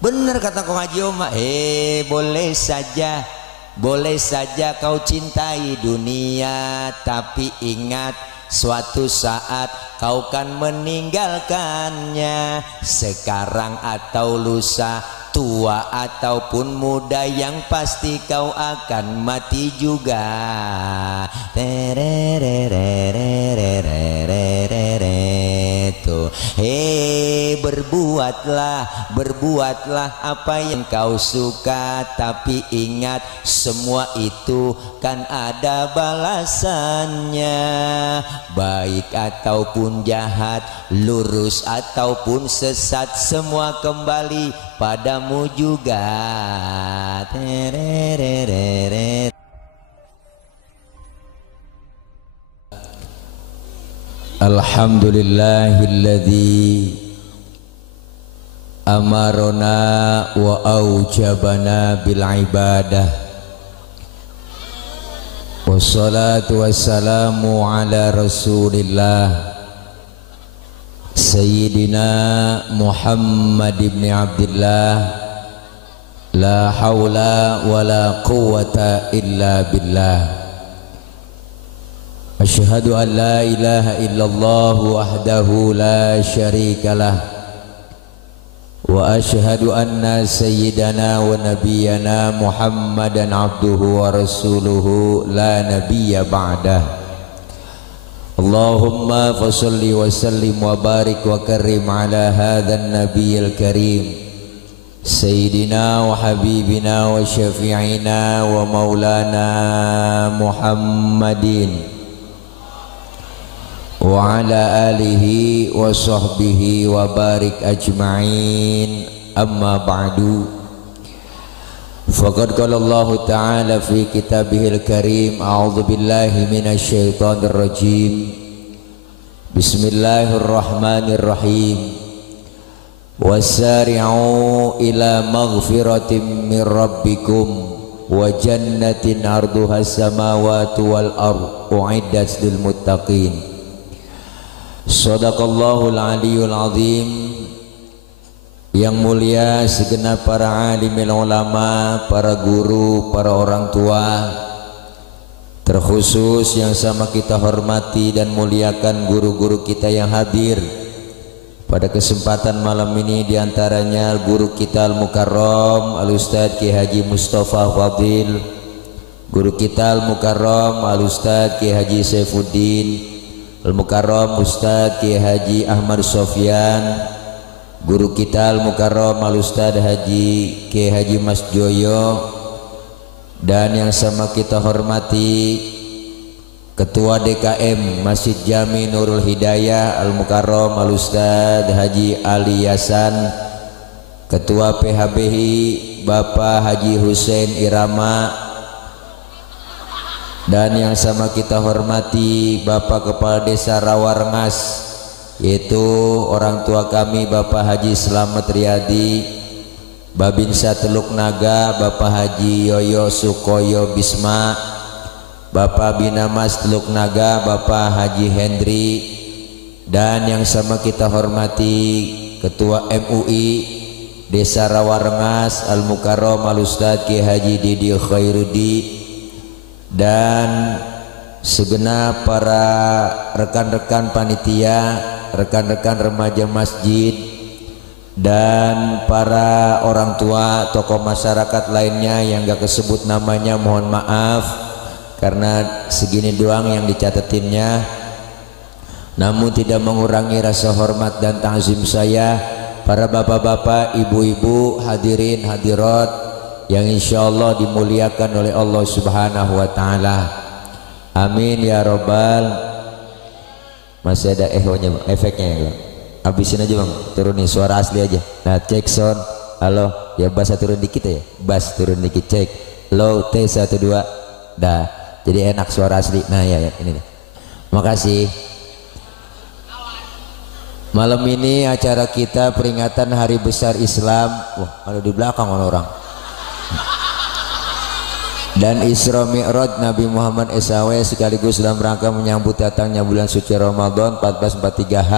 Bener kata kong Haji Oma, boleh saja kau cintai dunia, tapi ingat suatu saat kau kan meninggalkannya. Sekarang atau lusa, tua ataupun muda, yang pasti kau akan mati juga. Berbuatlah apa yang kau suka, tapi ingat semua itu kan ada balasannya. Baik ataupun jahat, lurus ataupun sesat, semua kembali padamu juga. Alhamdulillahilladzi amarona wa aujabana bil ibadah, wassalatu wassalamu ala rasulillah sayyidina Muhammad ibn Abdillah, la hawla wa la quwwata illa billah. Asyhadu an la ilaha illallah wahdahu la syarikalah, wa asyhadu anna sayyidana wa nabiyyana Muhammadan abduhu wa rasuluhu la nabiyya ba'dah. Allahumma fasalli wa sallim wa barik wa karim ala hadzal nabiyil karim sayyidina wa habibina wa syafi'ina wa maulana Muhammadin wa ala alihi wa sahbihi wa barik ajma'in. Amma ba'du, faqad qala Allah ta'ala fi kitabihil karim, a'udzu billahi minasy syaithanir rajim, bismillahirrahmanirrahim, wasari'u ila maghfiratin min rabbikum wa jannatin arduhas samawati wal ardh u'iddat lil muttaqin. Shadaqallahul aliyul azim. Yang mulia segenap para alimil ulama, para guru, para orang tua, terkhusus yang sama kita hormati dan muliakan guru-guru kita yang hadir pada kesempatan malam ini, diantaranya guru kita Al-Mukarram Al-Ustadz Ki Haji Mustafa Fadil, guru kita Al-Mukarram Al-Ustadz Ki Haji Saifuddin, Al-Mukarram Ustadz Ki Haji Ahmad Sofyan, guru kita Al-Mukarram Al-Ustadz Haji Ki Haji Mas Joyo, dan yang sama kita hormati Ketua DKM Masjid Jami Nurul Hidayah Al-Mukarram Al-Ustadz Haji Ali Yasan, Ketua PHBI Bapak Haji Hussein Irama, dan yang sama kita hormati Bapak Kepala Desa Rawarengas, yaitu orang tua kami Bapak Haji Slamet Riyadi, Babinsa Teluk Naga Bapak Haji Yoyo Sukoyo Bisma, Bapak Binamas Teluk Naga Bapak Haji Hendri, dan yang sama kita hormati Ketua MUI Desa Rawarengas Al-Mukarram Al-Ustadz Ki Haji Didi Khairudi, dan segenap para rekan-rekan panitia, rekan-rekan remaja masjid, dan para orang tua, tokoh masyarakat lainnya yang gak kesebut namanya, mohon maaf karena segini doang yang dicatatinnya, namun tidak mengurangi rasa hormat dan ta'zim saya. Para bapak-bapak, ibu-ibu, hadirin hadirat yang insyaallah dimuliakan oleh Allah Subhanahu wa taala. Amin ya robbal. Masih ada ehonya, efeknya ya Bang. Habisin aja Bang, turunin suara asli aja. Nah, cek sound. Halo, ya bass turun dikit ya. Bass turun dikit, cek. Low T1 2. Dah. Jadi enak suara asli. Nah, ya ini nih. Makasih. Malam ini acara kita peringatan Hari Besar Islam. Wah, ada di belakang orang. Dan Isra Mi'raj Nabi Muhammad SAW sekaligus dalam rangka menyambut datangnya bulan suci Ramadan 1443H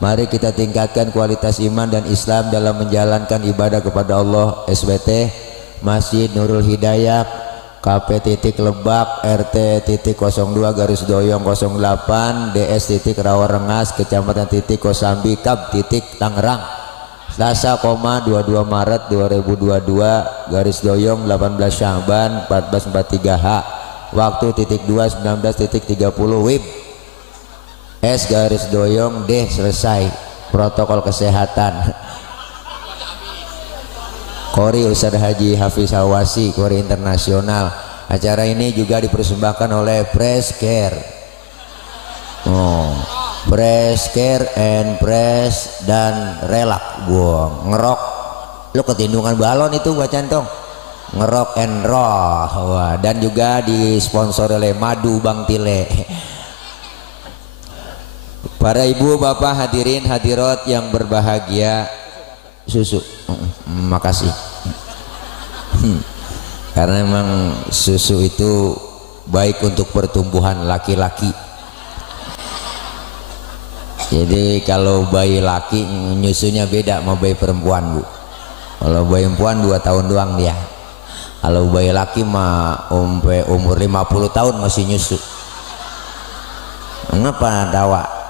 Mari kita tingkatkan kualitas iman dan Islam dalam menjalankan ibadah kepada Allah. SBT Masjid Nurul Hidayah, KP titik Lebak, RT titik 02 garis doyong 08, DS titik Rawarengas, Kecamatan titik Kosambi, Kab titik Tangerang. Selasa, 22 Maret 2022 garis doyong 18 Sya'ban 1443H. Waktu titik 2 19.30 WIB S garis doyong D selesai. Protokol kesehatan. Kori Ustadz Haji Hafiz Hawasi, Kori Internasional. Acara ini juga dipersembahkan oleh Press Care. Press Care and Press dan Relak. Buang ngerok. Lu ketindungan balon itu bacaan tong. Ngerok and roll. Wah, dan juga disponsori oleh Madu Bang Tile. Para ibu bapak hadirin hadirat yang berbahagia, susu makasih. Karena memang susu itu baik untuk pertumbuhan laki-laki. Jadi kalau bayi laki nyusunya beda sama bayi perempuan, Bu. Kalau bayi perempuan 2 tahun doang dia. Kalau bayi laki mah umur 50 tahun masih nyusu. Kenapa dawa?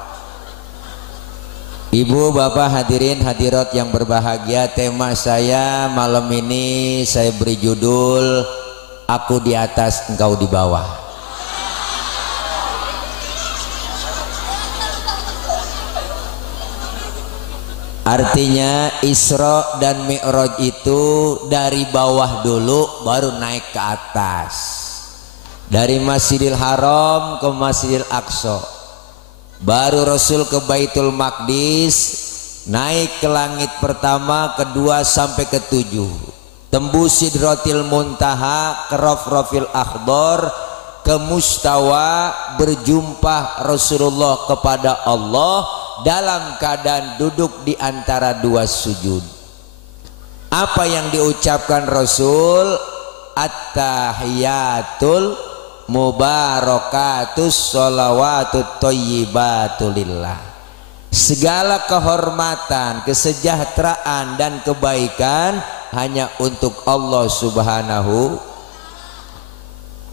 Ibu bapak hadirin hadirat yang berbahagia, tema saya malam ini saya beri judul Aku di atas engkau di bawah. Artinya Isra dan Mi'raj itu dari bawah dulu baru naik ke atas. Dari Masjidil Haram ke Masjidil Aqsa. Baru Rasul ke Baitul Maqdis, naik ke langit pertama, kedua sampai ke 7, tembus Sidratil Muntaha, ke Rafrafil Akhdar, ke Mustawa, berjumpa Rasulullah kepada Allah dalam keadaan duduk di antara 2 sujud. Apa yang diucapkan Rasul? At-tahiyatul mubarakatus sholawatut thayyibatulillah. Segala kehormatan, kesejahteraan dan kebaikan hanya untuk Allah Subhanahu.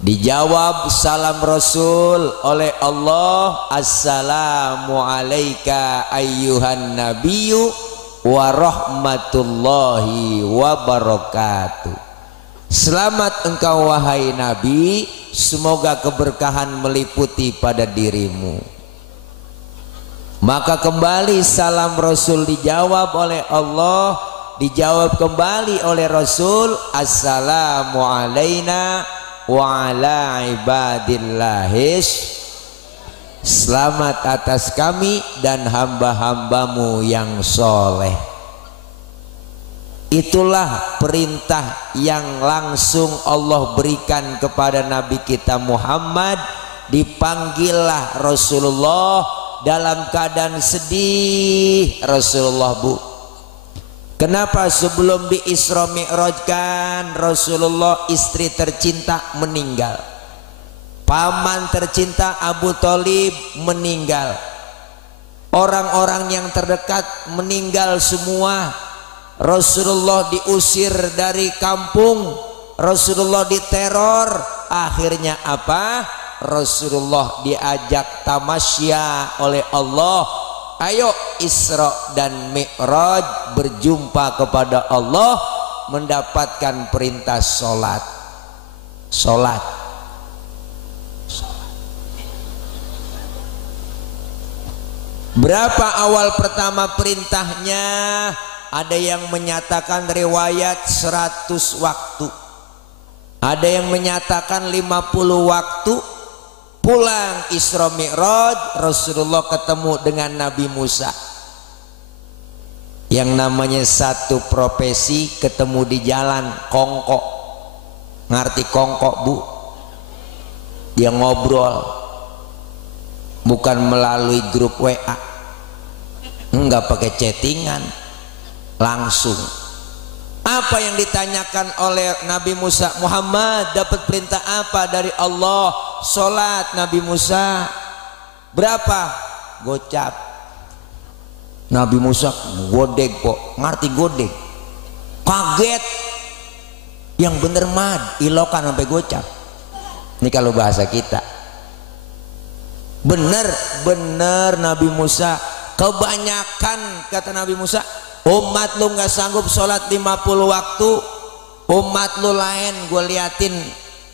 Dijawab salam Rasul oleh Allah, assalamu alayka ayyuhan nabiyyu wa rahmatullahi wa barakatuh. Selamat engkau wahai Nabi, semoga keberkahan meliputi pada dirimu. Maka kembali salam Rasul dijawab oleh Allah, dijawab kembali oleh Rasul, assalamu alaina wa ala ibadillahis. Selamat atas kami dan hamba-hambamu yang soleh. Itulah perintah yang langsung Allah berikan kepada Nabi kita Muhammad. Dipanggillah Rasulullah dalam keadaan sedih. Rasulullah, Bu, kenapa sebelum di Isra Mi'rajkan Rasulullah istri tercinta meninggal, paman tercinta Abu Thalib meninggal, orang-orang yang terdekat meninggal semua. Rasulullah diusir dari kampung, Rasulullah diteror. Akhirnya apa? Rasulullah diajak tamasya oleh Allah. Ayo Isra dan Mi'raj, berjumpa kepada Allah, mendapatkan perintah sholat. Sholat. Berapa awal pertama perintahnya? Ada yang menyatakan riwayat 100 waktu, ada yang menyatakan 50 waktu. Pulang Isra Mi'raj, Rasulullah ketemu dengan Nabi Musa. Yang namanya satu profesi ketemu di jalan, kongko. Ngerti kongko, Bu? Dia ngobrol, bukan melalui grup WA, enggak pakai chattingan, langsung. Apa yang ditanyakan oleh Nabi Musa? Muhammad dapat perintah apa dari Allah? Sholat. Nabi Musa, berapa? Gocap. Nabi Musa godeg kok, ngerti godeg, kaget, yang bener mad ilokan sampai gocap. Ini kalau bahasa kita bener Nabi Musa. Kebanyakan kata Nabi Musa, umat lu nggak sanggup sholat 50 waktu, umat lu lain gue liatin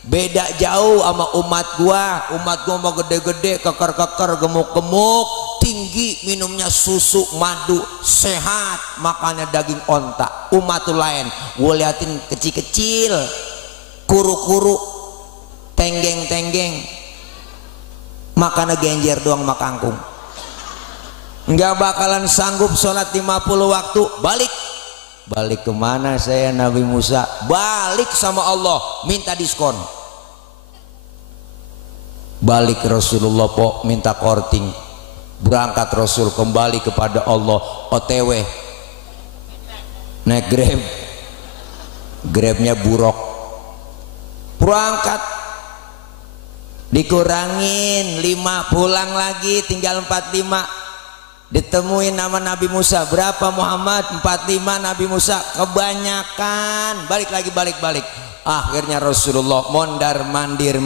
beda jauh sama umat gua mau gede-gede, keker-keker, gemuk-gemuk, tinggi, minumnya susu madu, sehat, makannya daging onta. Umat tuh lain gue liatin kecil-kecil, kuru-kuru, tenggeng-tenggeng, makannya genjer doang sama kangkung. Nggak bakalan sanggup sholat 50 waktu. Balik kemana saya Nabi Musa? Balik sama Allah, minta diskon. Balik ke Rasulullah po, minta korting. Berangkat Rasul kembali kepada Allah, OTW naik Grab, Grabnya buruk, berangkat dikurangin 5, pulang lagi tinggal 45. Ditemuin nama Nabi Musa, berapa Muhammad? 45. Nabi Musa kebanyakan, balik lagi, balik. Akhirnya Rasulullah mondar mandir,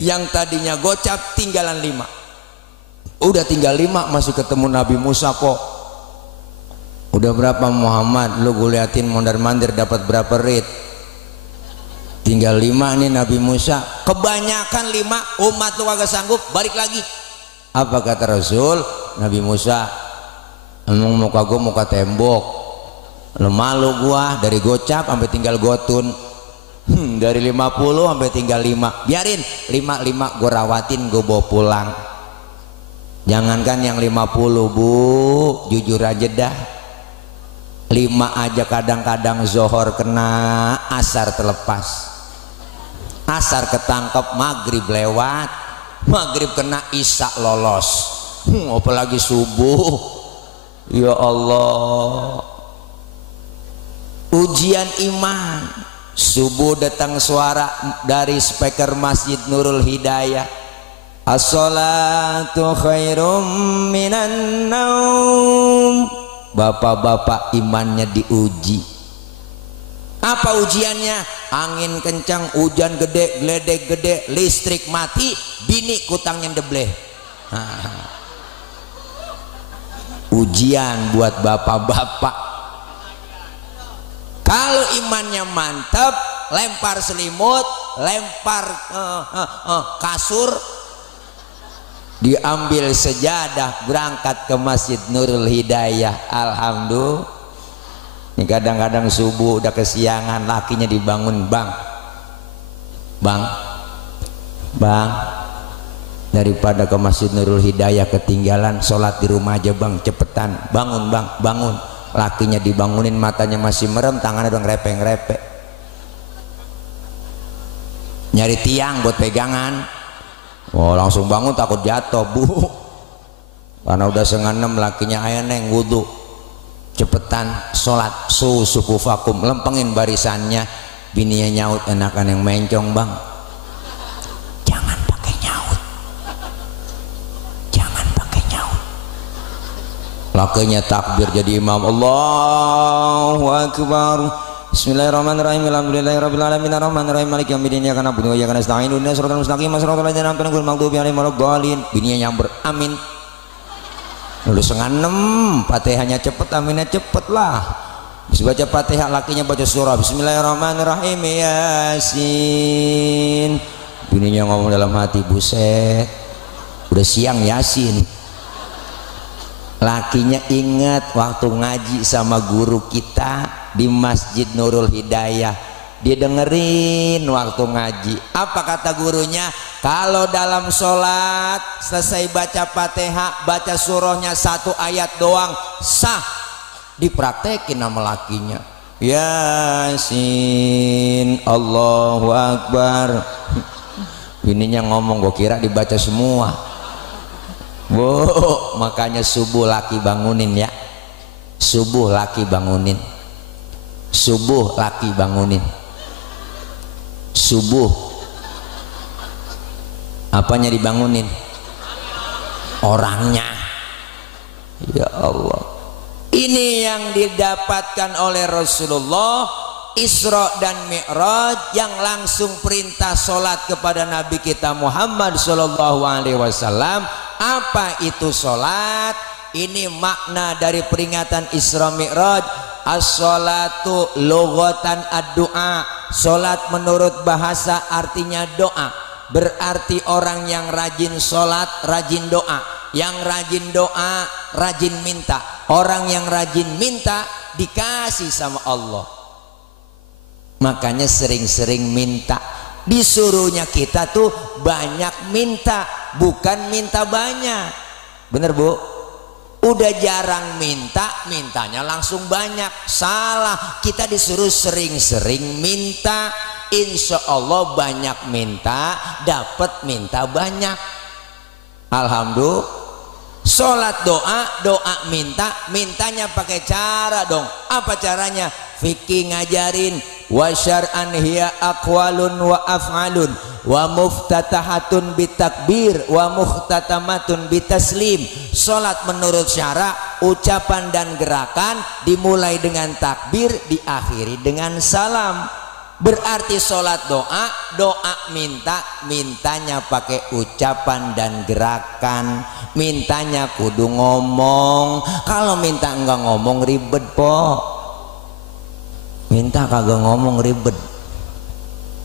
yang tadinya gocap tinggalan 5. Udah tinggal 5 masih ketemu Nabi Musa kok. Udah berapa Muhammad? Lu gue liatin mondar mandir dapat berapa rit? Tinggal 5 nih Nabi Musa. Kebanyakan 5, umat lu agak sanggup, balik lagi. Apa kata Rasul? Nabi Musa, emang muka gua muka tembok, lu malu gua dari gocap sampai tinggal gotun. Dari 50 sampai tinggal 5. Biarin 5 gua rawatin, gua bawa pulang. Jangankan yang 50 bu, jujur aja dah, 5 aja kadang-kadang zohor kena, asar terlepas, asar ketangkep, maghrib lewat, maghrib kena, isya lolos, apalagi subuh. Ya Allah, ujian iman. Subuh datang suara dari speaker Masjid Nurul Hidayah, as-salatu khairum minan naum. Bapak-bapak imannya diuji. Apa ujiannya? Angin kencang, hujan gede, geledek gede, listrik mati, bini kutangnya debleh. Ujian buat bapak-bapak. Kalau imannya mantap, lempar selimut, lempar kasur, diambil sejadah, berangkat ke Masjid Nurul Hidayah. Alhamdulillah. Ini kadang-kadang subuh udah kesiangan, lakinya dibangun, bang, daripada ke Masjid Nurul Hidayah ketinggalan, sholat di rumah aja bang, cepetan, bangun bang, bangun. Lakinya dibangunin, matanya masih merem, tangannya udah ngerepek-ngerepek, nyari tiang buat pegangan. Oh langsung bangun, takut jatuh bu, karena udah 5:30. Lakinya, ayo neng wudhu, cepetan sholat, suku vakum, lempengin barisannya. Bininya nyaut, enakan yang mencong bang, jangan pakai nyaut, jangan pakai nyaut. Lakinya takbir jadi imam, Allahu Akbar, Bismillahirrahmanirrahim, alhamdulillahirabbil alamin, arrahmanirrahim, maliki yaumiddin, iyyaka na'budu wa iyyaka nasta'in, ihdinas siratal mustaqim, siratal ladzina an'amta 'alaihim ghairil maghdubi 'alaihim waladdallin. Bininya nyamber, amin. Lalu 5:30, Fatihahnya cepet, aminnya cepet lah. Habis baca Fatihah, lakinya baca surah Bismillahirrahmanirrahim, Yasin. Bininya ngomong dalam hati, buset, udah siang Yasin. Lakinya ingat waktu ngaji sama guru kita di Masjid Nurul Hidayah, dia dengerin waktu ngaji. Apa kata gurunya? Kalau dalam sholat selesai baca Fatihah, baca surahnya 1 ayat doang sah. Dipraktekin sama lakinya, Yasin, Allahu Akbar. Bininya ngomong, gue kira dibaca semua. Bu, makanya subuh laki bangunin ya, subuh laki bangunin, subuh laki bangunin, subuh. Apanya dibangunin? Orangnya. Ya Allah, ini yang didapatkan oleh Rasulullah Isra dan Mi'raj, yang langsung perintah sholat kepada Nabi kita Muhammad Sallallahu Alaihi Wasallam. Apa itu sholat? Ini makna dari peringatan Isra Mi'raj. As-sholatu lughatan ad-du'a. Sholat menurut bahasa artinya doa. Berarti orang yang rajin sholat rajin doa. Yang rajin doa rajin minta. Orang yang rajin minta dikasih sama Allah. Makanya sering-sering minta. Disuruhnya kita tuh banyak minta, bukan minta banyak. Bener Bu? Udah jarang minta, mintanya langsung banyak. Salah. Kita disuruh sering-sering minta. Insya Allah banyak minta, dapat minta banyak. Alhamdulillah. Sholat doa, doa minta, mintanya pakai cara dong. Apa caranya? Fikih ngajarin. Wa syar'an hiya aqwalun wa af'alun wa muftatahatun bitakbir wa muhtatamatun bitaslim. Sholat menurut syara, ucapan dan gerakan dimulai dengan takbir, diakhiri dengan salam. Berarti sholat doa, doa minta, mintanya pakai ucapan dan gerakan. Mintanya kudu ngomong. Kalau minta enggak ngomong ribet po. Minta kagak ngomong ribet.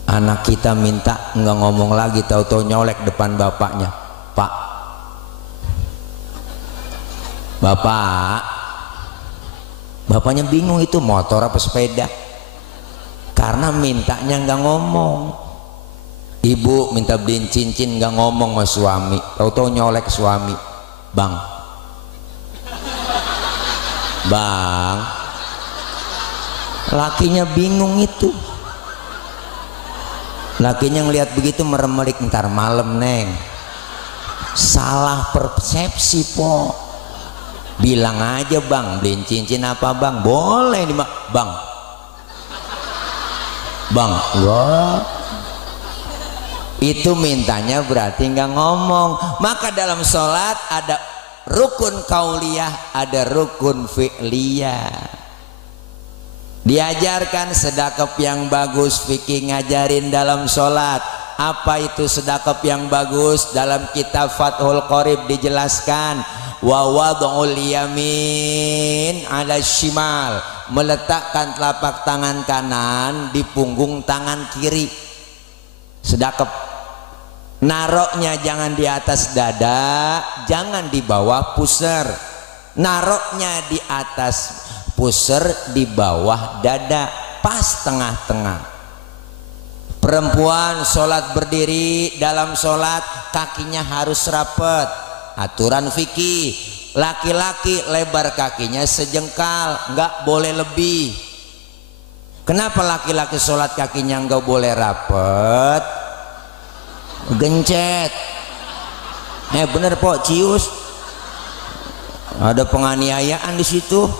Anak kita minta enggak ngomong lagi, tahu-tahu nyolek depan bapaknya. Pak, bapak, bapaknya bingung itu motor apa sepeda. Karena mintanya nggak ngomong. Ibu minta beliin cincin nggak ngomong sama suami, tahu-tahu nyolek suami. Bang, bang, lakinya bingung itu. Lakinya ngelihat begitu meremelik, ntar malam neng. Salah persepsi po. Bilang aja bang, beliin cincin apa bang? Boleh nih bang. Bang, wah, itu mintanya berarti nggak ngomong. Maka dalam sholat ada rukun kauliyah, ada rukun fi'liyah. Diajarkan sedekap yang bagus, fikih ngajarin dalam sholat. Apa itu sedekap yang bagus? Dalam kitab Fathul Qorib dijelaskan. Wa wad'ul yamin 'ala shimal, meletakkan telapak tangan kanan di punggung tangan kiri. Sedekap. Naroknya jangan di atas dada, jangan di bawah pusar. Naroknya di atas pusar, di bawah dada, pas tengah-tengah. Perempuan sholat berdiri, dalam sholat kakinya harus rapat. Aturan fikih, laki-laki lebar kakinya sejengkal, nggak boleh lebih. Kenapa laki-laki sholat kakinya nggak boleh rapet? Gencet. Bener po, cius. Ada penganiayaan di situ.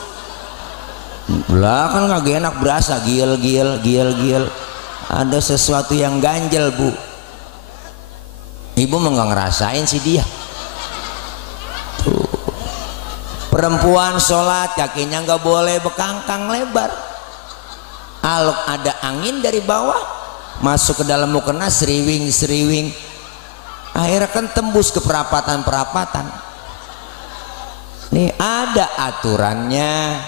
Lah kan kagak enak, berasa gil. Ada sesuatu yang ganjel bu. Ibu mah nggak ngerasain sih dia. Tuh. Perempuan sholat kakinya nggak boleh bekangkang lebar. Kalau ada angin dari bawah masuk ke dalam mukena, seriwing, akhirnya kan tembus ke perapatan. Nih ada aturannya.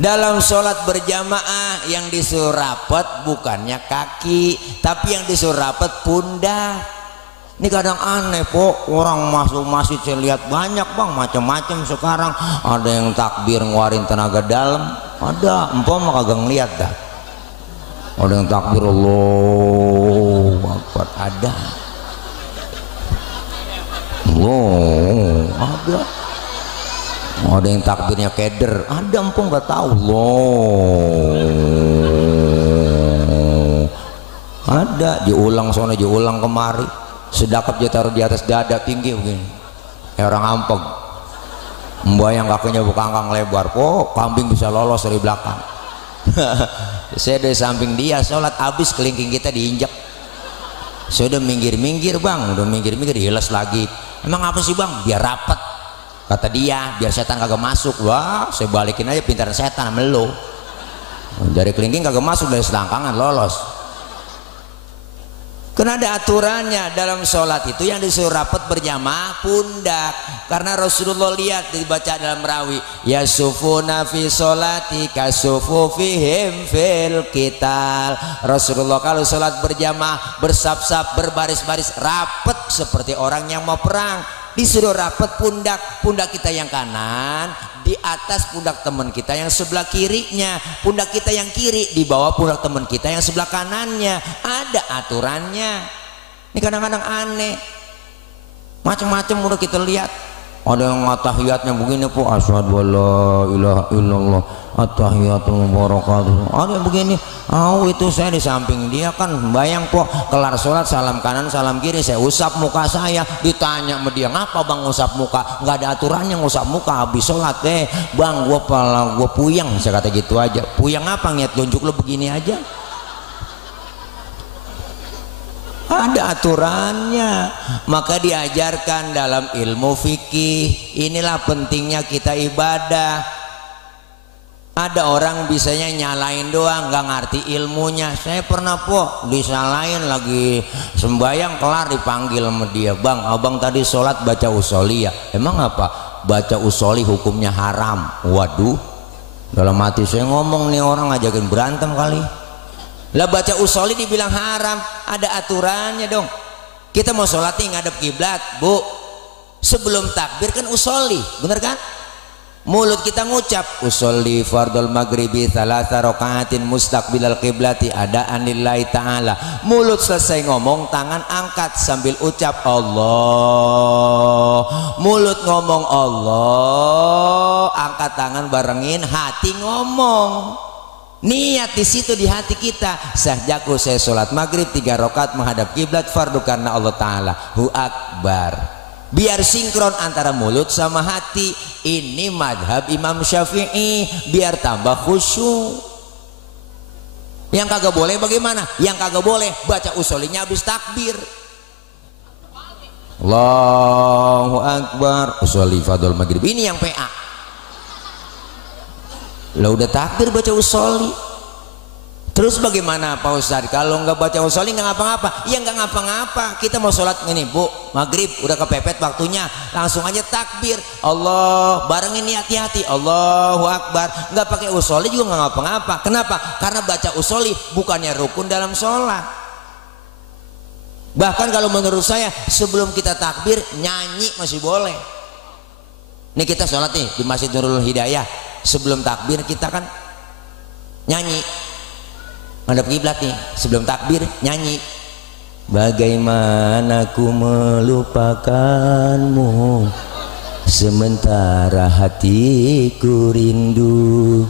Dalam sholat berjamaah yang disuruh rapat bukannya kaki, tapi yang disuruh rapat pundak. Ini kadang aneh po, orang masuk masjid saya lihat banyak bang, macam-macam sekarang. Ada yang takbir ngeluarin tenaga dalam, ada empom kagak ngeliat dah. Ada yang takbir Allahu Akbar, ada. Ada. Ada yang takbirnya keder, ada empom nggak tahu loh. Ada diulang sono, diulang kemari. Sedekap dia taruh di atas dada tinggi begini, kayak orang ampeg. Membayang kakinya bekangkang lebar, kok kambing bisa lolos dari belakang. Saya dari samping dia sholat habis, kelingking kita diinjak. Saya udah minggir bang, udah minggir hilas lagi. Emang apa sih bang? Biar rapet, kata dia, biar setan kagak masuk. Wah, saya balikin aja pintaran setan sama lo. Jari kelingking kagak masuk dari selangkangan lolos. Karena ada aturannya dalam sholat itu yang disuruh rapat berjamaah pundak. Karena Rasulullah lihat dibaca dalam rawi, yasufuna fi sholati kasufu fihim fil qital. Rasulullah kalau sholat berjamaah bersap-sap berbaris-baris rapat seperti orang yang mau perang. Disuruh rapat pundak kita yang kanan di atas pundak teman kita yang sebelah kirinya, pundak kita yang kiri di bawah pundak teman kita yang sebelah kanannya. Ada aturannya. Ini kadang-kadang aneh, macam-macam udah kita lihat. Ada yang tahiyatnya begini po, asyhadu alla ilaha illallah at-tahiyatul barakatuh. Ada yang begini, itu saya di samping dia kan bayang po, kelar sholat salam kanan salam kiri, saya usap muka saya. Ditanya sama dia, ngapa bang usap muka? Nggak ada aturannya ngusap muka habis sholat. Bang gua puyeng, saya kata gitu aja. Puyeng apa, niat tunjuk lu begini aja? Ada aturannya. Maka diajarkan dalam ilmu fikih. Inilah pentingnya kita ibadah. Ada orang bisanya nyalain doang, nggak ngerti ilmunya. Saya pernah po disalahin lagi sembayang kelar dipanggil sama dia, bang abang tadi sholat baca usolli ya. Emang apa? Baca usolli hukumnya haram. Waduh, dalam hati saya ngomong nih orang ngajakin berantem kali. Lah baca usolli dibilang haram, ada aturannya dong. Kita mau sholat nih ngadep kiblat, bu. Sebelum takbir kan usolli, bener kan? Mulut kita ngucap usolli fardul maghribi thalatha rakaatin mustaqbilal qiblati adaan lillahi ta'ala. Mulut selesai ngomong, tangan angkat sambil ucap Allah. Mulut ngomong Allah, angkat tangan barengin, hati ngomong. Niat di situ di hati kita, sahjaku saya sholat maghrib 3 rakaat menghadap kiblat fardu karena Allah Ta'ala, hu akbar. Biar sinkron antara mulut sama hati. Ini madhab Imam Syafi'i, biar tambah khusyuk. Yang kagak boleh bagaimana? Yang kagak boleh baca usollinya habis takbir. Allahu akbar, usolli fardul maghrib. Ini yang PA. Lah udah takbir baca usolli. Terus bagaimana Pak Ustadz? Kalau nggak baca usolli nggak ngapa-ngapa? Ya nggak ngapa-ngapa. Kita mau sholat ini bu, maghrib udah kepepet waktunya, langsung aja takbir Allah, barengin hati-hati Allahu akbar. Nggak pakai usolli juga nggak ngapa-ngapa. Kenapa? Karena baca usolli bukannya rukun dalam sholat. Bahkan kalau menurut saya sebelum kita takbir nyanyi masih boleh. Nih kita sholat nih di Masjid Nurul Hidayah. Sebelum takbir kita kan nyanyi menghadap kiblat nih, sebelum takbir nyanyi. Bagaimana ku melupakanmu sementara hatiku rindu,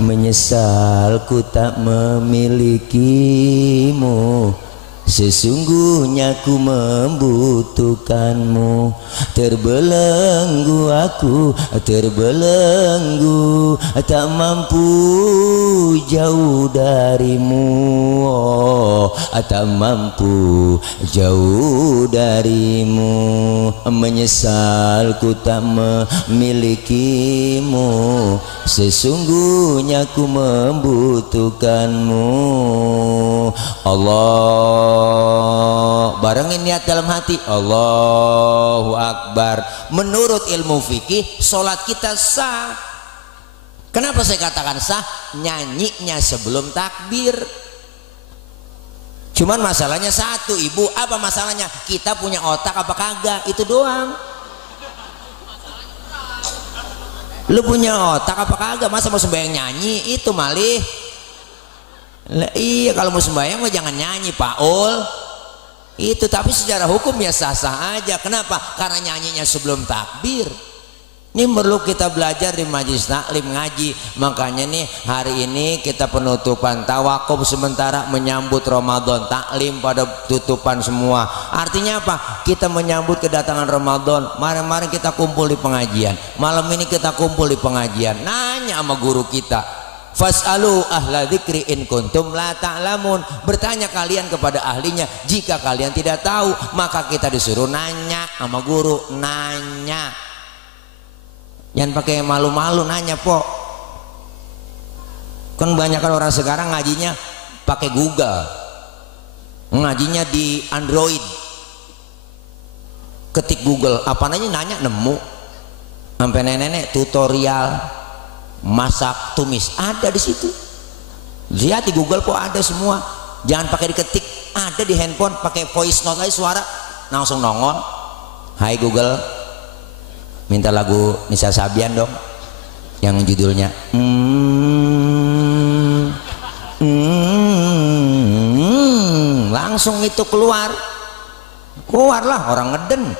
menyesal ku tak memilikimu. Sesungguhnya ku membutuhkanmu. Terbelenggu aku, terbelenggu, tak mampu jauh darimu. Tak mampu jauh darimu. Menyesal ku tak memilikimu. Sesungguhnya ku membutuhkanmu. Allah, barengin niat dalam hati Allahu akbar. Menurut ilmu fikih sholat kita sah. Kenapa saya katakan sah? Nyanyinya sebelum takbir. Cuman masalahnya satu, ibu, apa masalahnya? Kita punya otak apa kagak? Itu doang. Lu punya otak apa kagak? Masa mau sembahyang nyanyi? Itu malih. Iya, kalau mau sembahyang mah jangan nyanyi Pak Ul. Itu, tapi secara hukum ya sah-sah aja. Kenapa? Karena nyanyinya sebelum takbir. Ini perlu kita belajar di majelis taklim ngaji. Makanya nih hari ini kita penutupan tawakuf sementara menyambut Ramadan, taklim pada tutupan semua. Artinya apa? Kita menyambut kedatangan Ramadan. Kemarin kita kumpul di pengajian, malam ini kita kumpul di pengajian. Nanya sama guru kita, Fas'alu ahla dzikri in kuntum la ta'lamun. Bertanya kalian kepada ahlinya jika kalian tidak tahu. Maka kita disuruh nanya sama guru, nanya. Jangan pakai malu-malu nanya, po. Kan banyak orang sekarang ngajinya pakai Google, ngajinya di Android, ketik Google apa nanya nemu. Sampai nenek-nenek tutorial masak tumis ada di situ. Lihat di Google kok ada semua. Jangan pakai diketik, ada di handphone, pakai voice note aja, suara langsung nongol. Hai Google, minta lagu Nisa Sabian dong yang judulnya langsung itu keluarlah orang ngeden.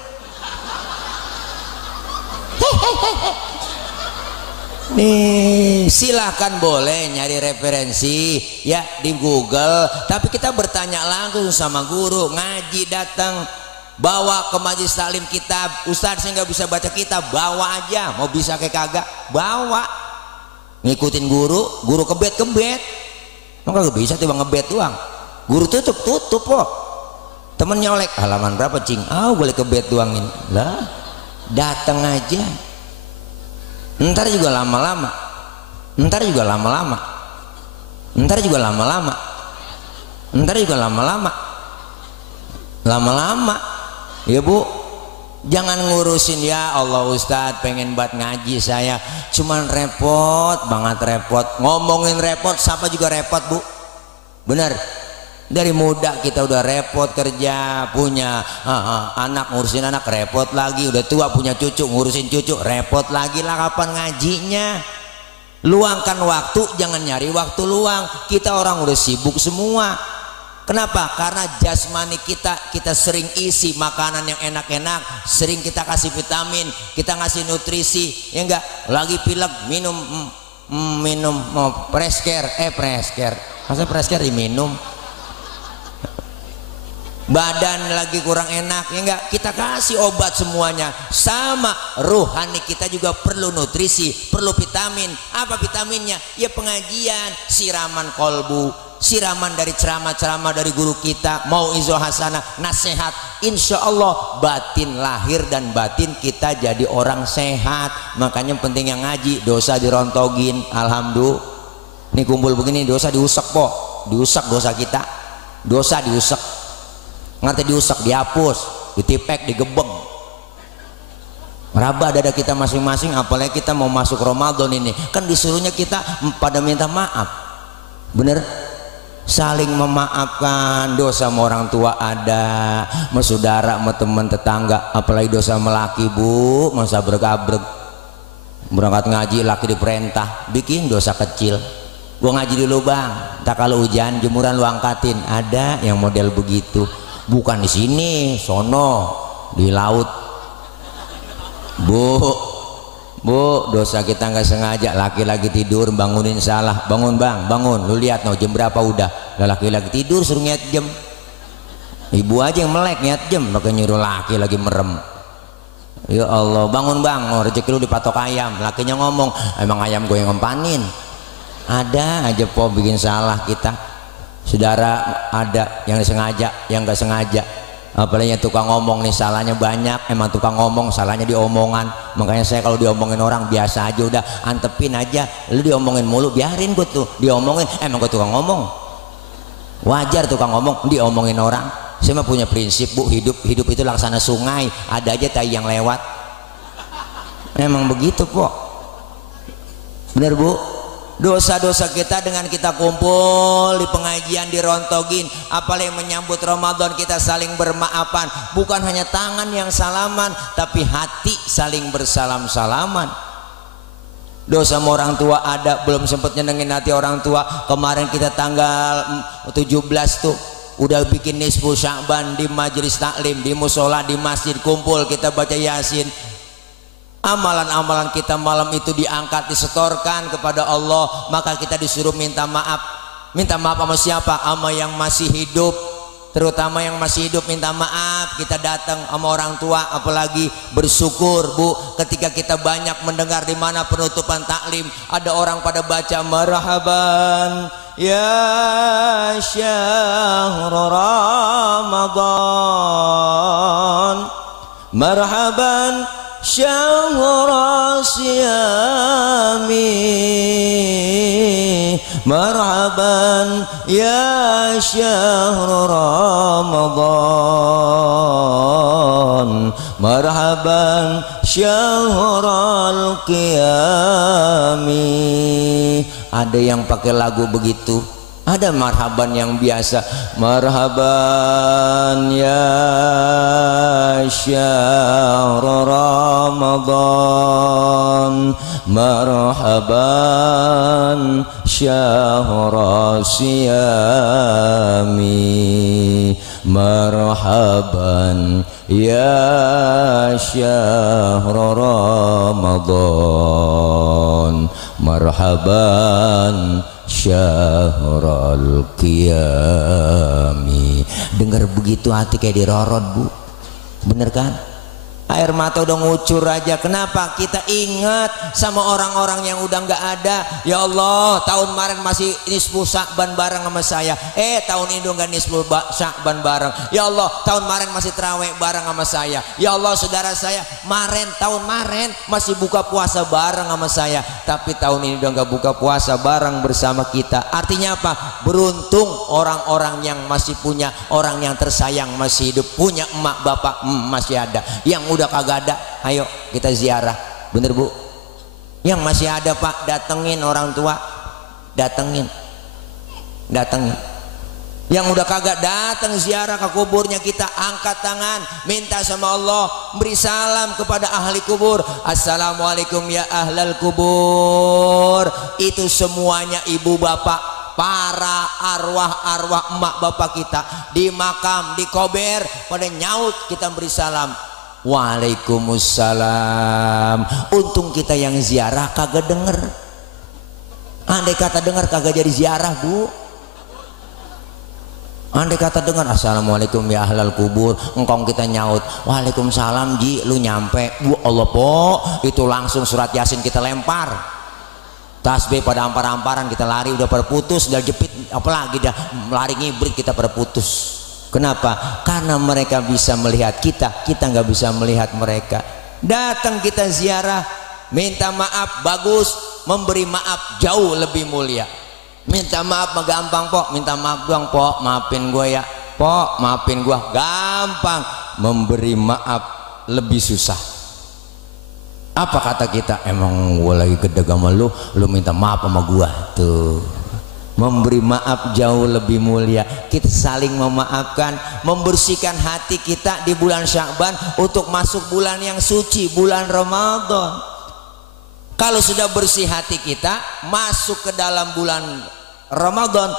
Nih silahkan boleh nyari referensi ya di Google, tapi kita bertanya langsung sama guru. Ngaji datang bawa ke majelis taklim kitab, ustadz saya nggak bisa baca kitab, bawa aja, mau bisa kayak kagak bawa, ngikutin guru kebet nggak bisa tiba ngebet doang, guru tutup kok. Temen nyolek halaman berapa cing, boleh kebet doang ini lah, datang aja. Ntar juga lama-lama ya Bu. Jangan ngurusin ya Allah Ustadz pengen buat ngaji saya, cuman repot ngomongin repot, siapa juga repot Bu, bener. Dari muda kita udah repot kerja, punya anak, ngurusin anak repot lagi, udah tua punya cucu, ngurusin cucu repot lagi lah. Kapan ngajinya? Luangkan waktu, jangan nyari waktu luang. Kita orang udah sibuk semua. Kenapa? Karena jasmani kita sering isi makanan yang enak-enak, sering kita kasih vitamin, kita ngasih nutrisi, ya enggak? Lagi pilek minum Preskare, masa Preskare diminum? Badan lagi kurang enak, ya enggak, kita kasih obat semuanya. Sama rohani kita juga perlu nutrisi, perlu vitamin. Apa vitaminnya? Ya pengajian, siraman kolbu, siraman dari ceramah-ceramah dari guru kita, mau izo hasanah, nasihat. Insya Allah batin lahir dan batin kita jadi orang sehat. Makanya penting yang ngaji, dosa dirontogin. Alhamdulillah ini kumpul begini, dosa diusek po, diusek dosa kita, dosa diusek. Ngerti diusap, dihapus, ditipek, digebeng. Meraba dada kita masing-masing, apalagi kita mau masuk Ramadan ini. Kan disuruhnya kita pada minta maaf. Bener? Saling memaafkan. Dosa sama orang tua ada, sama saudara, sama teman tetangga. Apalagi dosa sama laki Bu, masa bergabreg. Berangkat ngaji, laki diperintah bikin dosa kecil. Gua ngaji dulu bang, tak kalau hujan jemuran lu angkatin. Ada yang model begitu. Bukan di sini, sono di laut. Bu, dosa kita nggak sengaja, laki-laki tidur bangunin salah. Bangun bang, bangun. Lu lihat no jam berapa udah. Laki-laki tidur suruh ngiat jam. Ibu aja yang melek ngiat jam, pakai nyuruh laki lagi merem. Ya Allah, bangun bang, rezeki lu dipatok ayam. Lakinya ngomong, emang ayam gue yang ngempanin. Ada aja po bikin salah kita. Saudara ada yang sengaja, yang nggak sengaja. Apalagi yang tukang ngomong nih salahnya banyak. Emang tukang ngomong salahnya diomongan. Makanya saya kalau diomongin orang biasa aja, udah antepin aja. Lu diomongin mulu, biarin gue tuh diomongin. Emang gue tukang ngomong, wajar tukang ngomong diomongin orang. Saya mah punya prinsip Bu, hidup itu laksana sungai, ada aja tai yang lewat. Emang begitu po, bener Bu. Dosa-dosa kita dengan kita kumpul di pengajian dirontogin, apalagi menyambut Ramadan kita saling bermaafan. Bukan hanya tangan yang salaman, tapi hati saling bersalam-salaman. Dosa sama orang tua ada, belum sempat nyenengin hati orang tua. Kemarin kita tanggal 17 tuh udah bikin nisfu Sya'ban di majelis taklim, di musola, di masjid, kumpul kita baca Yasin. Amalan-amalan kita malam itu diangkat, disetorkan kepada Allah. Maka kita disuruh minta maaf. Minta maaf sama siapa? Sama yang masih hidup. terutama yang masih hidup minta maaf. Kita datang sama orang tua, apalagi bersyukur Bu ketika kita banyak mendengar di mana penutupan taklim ada orang pada baca marhaban ya syahr Ramadan, marhaban syahr siyami, marhaban ya syahr Ramadan, marhaban syahrul qiyami. Ada yang pakai lagu begitu, ada marhaban yang biasa, marhaban ya syahr Ramadan, marhaban syahr siyami, marhaban ya syahr Ramadan, marhaban syahrul qiyami. Dengar begitu hati kayak dirorot Bu, bener kan? Air mata udah ngucur aja. Kenapa? Kita ingat sama orang-orang yang udah nggak ada. Ya Allah, tahun kemarin masih nisfu Sya'ban bareng sama saya. Tahun ini udah nggak nisfu Sya'ban bareng. Ya Allah, tahun kemarin masih terawih bareng sama saya. Ya Allah, saudara saya tahun kemarin masih buka puasa bareng sama saya. Tapi tahun ini udah nggak buka puasa bareng bersama kita. Artinya apa? Beruntung orang-orang yang masih punya orang yang tersayang masih hidup, punya emak bapak masih ada. Yang udah kagak ada, ayo kita ziarah, bener Bu? Yang masih ada Pak, datengin orang tua, datengin. Yang udah kagak datang ziarah ke kuburnya, kita angkat tangan, minta sama Allah, beri salam kepada ahli kubur. Assalamualaikum ya ahlal kubur. Itu semuanya ibu bapak, para arwah-arwah emak bapak kita di makam, di kober, pada nyaut, kita beri salam. Waalaikumsalam. Untung kita yang ziarah kagak denger. Andai kata denger kagak jadi ziarah Bu. Andai kata dengar assalamualaikum ya ahlal kubur, engkau kita nyaut waalaikumsalam ji, lu nyampe. Allah po, itu langsung surat yasin kita lempar, tasbih pada ampar-amparan, kita lari udah perputus, udah jepit apalagi dah lari ngibrit kita perputus. Kenapa? Karena mereka bisa melihat kita, kita nggak bisa melihat mereka. Datang kita ziarah, minta maaf bagus, memberi maaf jauh lebih mulia. Minta maaf mah gampang Pok, minta maaf doang Pok, maafin gue ya Pok, maafin gue, gampang. Memberi maaf lebih susah. Apa kata kita? Emang gue lagi gede sama lu minta maaf sama gue tuh. Memberi maaf jauh lebih mulia. Kita saling memaafkan, membersihkan hati kita di bulan Sya'ban untuk masuk bulan yang suci, bulan Ramadan. Kalau sudah bersih hati kita, masuk ke dalam bulan Ramadan,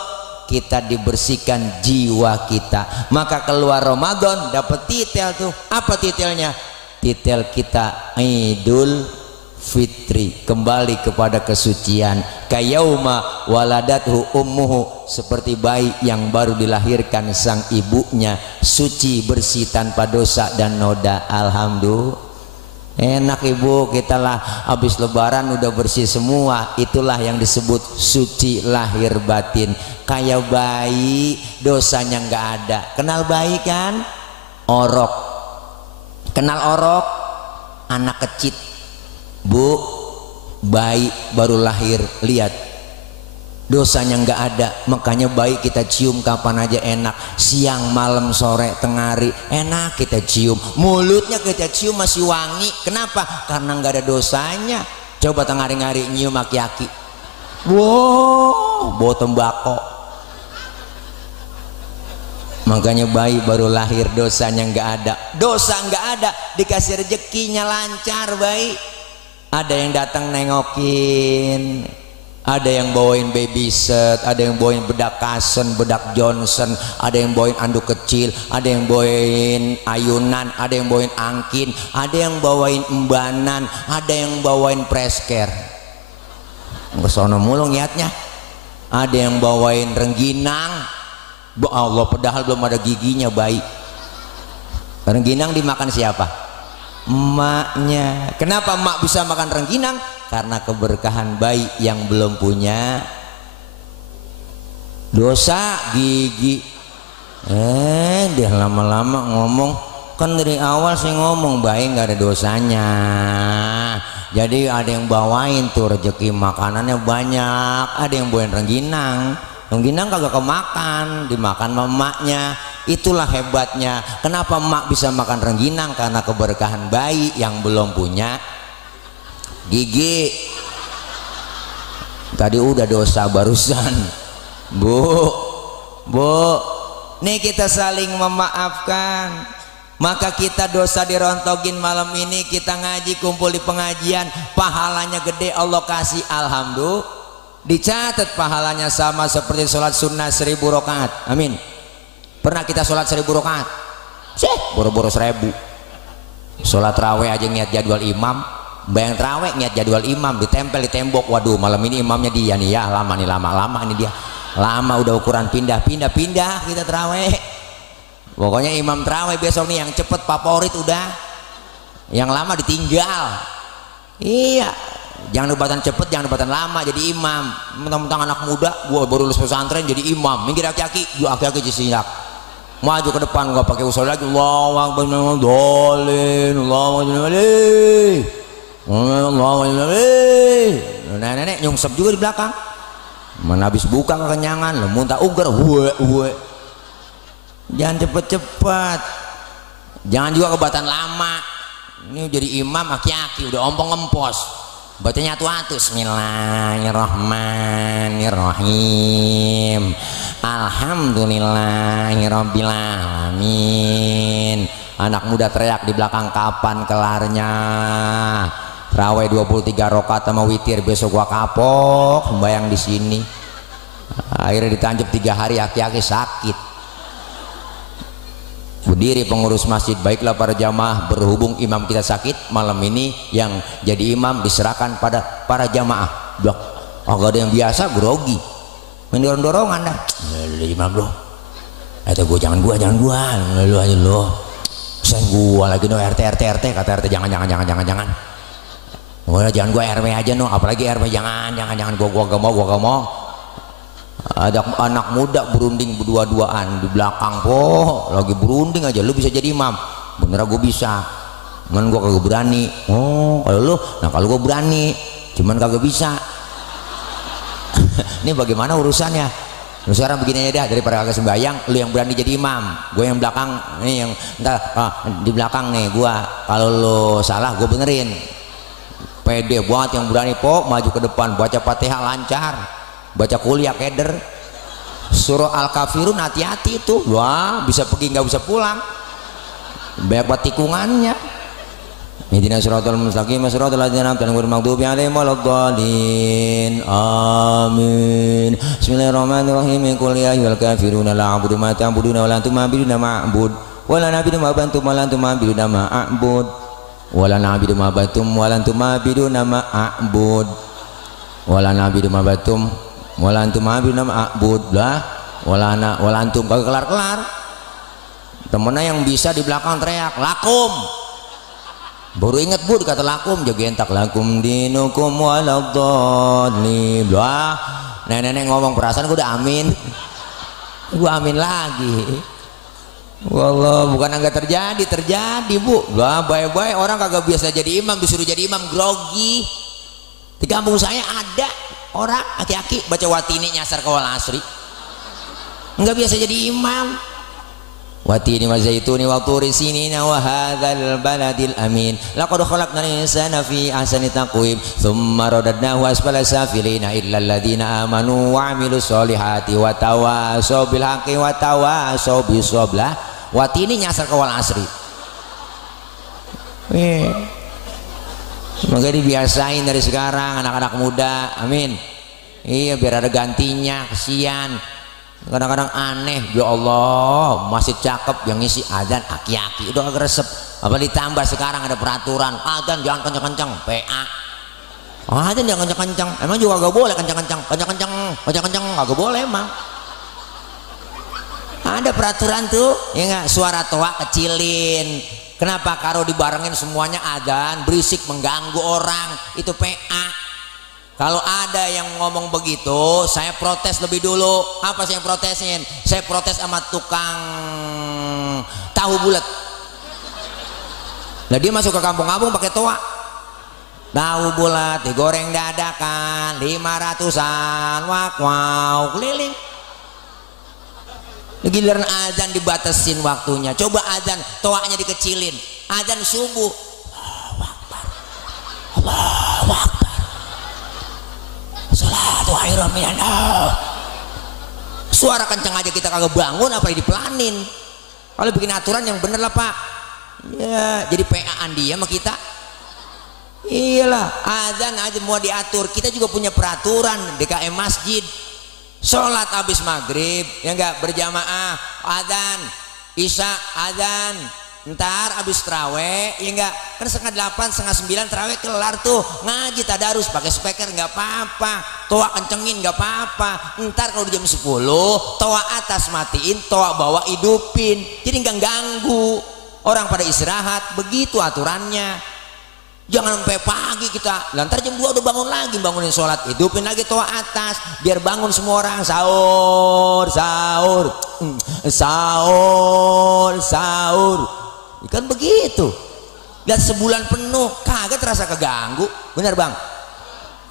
kita dibersihkan jiwa kita. Maka keluar Ramadan dapat titel tuh. Apa titelnya? Titel kita Idul Fitri, kembali kepada kesucian. Kayauma waladathu ummuhu, seperti bayi yang baru dilahirkan sang ibunya, suci bersih tanpa dosa dan noda. Alhamdulillah, enak Ibu, kita lah habis lebaran udah bersih semua. Itulah yang disebut suci lahir batin. Kayak bayi, dosanya nggak ada. Kenal bayi kan? Orok. Kenal orok? Anak kecil Bu, bayi baru lahir, lihat dosanya nggak ada. Makanya bayi kita cium kapan aja enak, siang malam sore tengah hari enak kita cium. Mulutnya kita cium masih wangi. Kenapa? Karena nggak ada dosanya. Coba tengah hari nyium aki-aki, wow, bau tembakau. Makanya bayi baru lahir dosanya nggak ada. Dosa nggak ada, dikasih rezekinya lancar bayi. Ada yang datang nengokin, ada yang bawain baby set, ada yang bawain bedak Kasen, bedak Johnson, ada yang bawain anduk kecil, ada yang bawain ayunan, ada yang bawain angkin, ada yang bawain embanan, ada yang bawain presker. Kesono mulu niatnya. Ada yang bawain rengginang, Allah, padahal belum ada giginya bayi. Rengginang dimakan siapa? Emaknya. Kenapa emak bisa makan rengginang? Karena keberkahan bayi yang belum punya dosa gigi. Dia lama-lama ngomong, kan dari awal saya ngomong bayi nggak ada dosanya. Jadi ada yang bawain tuh rezeki makanannya banyak, ada yang bawain rengginang. Rengginang kagak kemakan, dimakan sama emaknya. Itulah hebatnya. Kenapa emak bisa makan rengginang? Karena keberkahan bayi yang belum punya gigi. Tadi udah dosa barusan. Bu, nih kita saling memaafkan. Maka kita dosa dirontogin malam ini, kita ngaji kumpul di pengajian, pahalanya gede, Allah kasih, alhamdulillah. Dicatat pahalanya sama seperti sholat sunnah 1000 rakaat. Amin. Pernah kita sholat 1000 rakaat? Boro-boro 1000. Sholat raweh aja niat jadwal imam, bayang raweh niat jadwal imam, ditempel di tembok. Waduh, malam ini imamnya dia nih ya, lama nih, lama ini dia. Lama udah ukuran pindah kita terawih. Pokoknya imam terawih besok nih yang cepet favorit udah, yang lama ditinggal. Iya, jangan debatan cepet, jangan debatan lama jadi imam. Mentang-mentang anak muda, gua baru lulus pesantren jadi imam. Minggir aki-aki, yuk aki-aki jisiak. Maju ke depan, gua pakai usul lagi. Allahu akbar, dolin, Allahu akbar, Allahu akbar. Nenek nyungsep juga di belakang. Mana habis buka kekenyangan, muntah ugar, uwe. Jangan cepet-cepet, jangan juga kebatan lama. Ini jadi imam aki-aki udah ompong ngempos, bacanya atu-atu. Bismillahirrahmanirrahim, alhamdulillahirabbil alamin. Anak muda teriak di belakang, kapan kelarnya? Raweh 23 rakaat sama witir, besok gua kapok sembayang di sini. Akhirnya ditanjep 3 hari, aki-aki sakit. Berdiri pengurus masjid, baiklah para jamaah, berhubung imam kita sakit, malam ini yang jadi imam diserahkan pada para jamaah. Blok, agak ada yang biasa grogi, mendorong-dorongan dah. Imam lo, gua jangan gua, lu aja lo. Sen gua lagi no RT, kata RT jangan. Wah, jangan gua RW aja no, apalagi RW jangan gua gak mau. Ada anak muda berunding berdua-duaan di belakang, lagi berunding aja, lu bisa jadi imam? Bener gue bisa, cuman gue kagak berani. Oh, kalau lu, nah kalau gue berani, cuman kagak bisa. Ini bagaimana urusannya? Lu sekarang begini aja dah, daripada kagak sembahyang, lu yang berani jadi imam, gue yang belakang, nih yang di belakang nih gue. Kalau lu salah, gue benerin. Pede banget yang berani, maju ke depan, baca Fatihah lancar. Baca kuliah keder, surah Al-Kafirun hati-hati itu, wah bisa pergi nggak bisa pulang, banyak banget tikungannya. Ihdinas siratal mustaqim, siratal ladzina an'amta 'alaihim ghairil maghdubi 'alaihim waladdallin. Amin. Bismillahirrahmanirrahim. Qul ya ayyuhal kafiruna la a'budu ma ta'buduna wa la antum 'abiduna ma a'bud wa la na'budu ma antum wa la antum 'abiduna ma a'bud wa la na'budu ma antum wa la antum 'abiduna ma a'bud wa la na'budu ma antum wala antum abiduna ma'bud lah, wala antum kagak kelar-kelar. Temennya yang bisa di belakang teriak lakum, baru inget bu kata lakum, jaga entak lakum dinukum waladhdallin. Lah nenek ngomong, perasaan gue udah amin, gue amin lagi. Wallah, bukan enggak terjadi bu. Lah baik-baik orang kagak biasa jadi imam disuruh jadi imam grogi. Di kampung saya ada orang aki-aki baca watini nyasar ke wal asri, nggak biasa jadi imam. Watini wa zaituni wa turi sinina wa hadzal baladil amin laqad khalaqnal insana fi ahsani taqwim tsumma radadnahu asfala safilina illa alladziina amanu wa 'amilus solihati wa tawassaw bil haqqi wa tawassaw bis sabr. Watini nyasar ke wal asri. Semoga dibiasain dari sekarang anak-anak muda, amin. Iya, biar ada gantinya, kesian. Kadang-kadang aneh, ya Allah, masih cakep yang ngisi adzan aki-aki, udah agak resep. Apa ditambah sekarang ada peraturan, adzan jangan kencang-kencang, PA. Adzan jangan kencang-kencang, emang juga gak boleh kencang-kencang, agak boleh emang. Ada peraturan tuh, ya nggak? Suara toa kecilin. Kenapa? Kalau dibarengin semuanya adzan berisik mengganggu orang, itu PA. Kalau ada yang ngomong begitu, saya protes lebih dulu. Apa sih yang protesin? Saya protes sama tukang tahu bulat. Nah dia masuk ke kampung-kampung pakai toa. Tahu bulat digoreng dadakan 500-an, wow keliling. Giliran azan dibatasin waktunya. Coba azan toanya dikecilin. Azan subuh. Allahu Akbar. Allahu Akbar. Salatu khairum minan naum. Suara kenceng aja kita kagak bangun, apa yang dipelanin. Kalau bikin aturan yang bener lah Pak. Ya, jadi PA-an dia sama kita. Iyalah, azan aja mau diatur. Kita juga punya peraturan DKM masjid. Sholat habis maghrib ya enggak berjamaah, adzan isya, adzan ntar habis terawih ya enggak, kan 7:30 7:30 terawih kelar tuh, ngaji tadarus pakai speaker nggak apa-apa, toa kencengin nggak apa-apa. Ntar kalau di jam 10 toa atas matiin, toa bawah hidupin, jadi nggak ganggu orang pada istirahat. Begitu aturannya. Jangan sampai pagi kita, lantar jam 2 udah bangun lagi, bangunin sholat, hidupin lagi toa atas biar bangun semua orang sahur sahur sahur sahur. Kan begitu. Lihat sebulan penuh kagak terasa keganggu, bener Bang?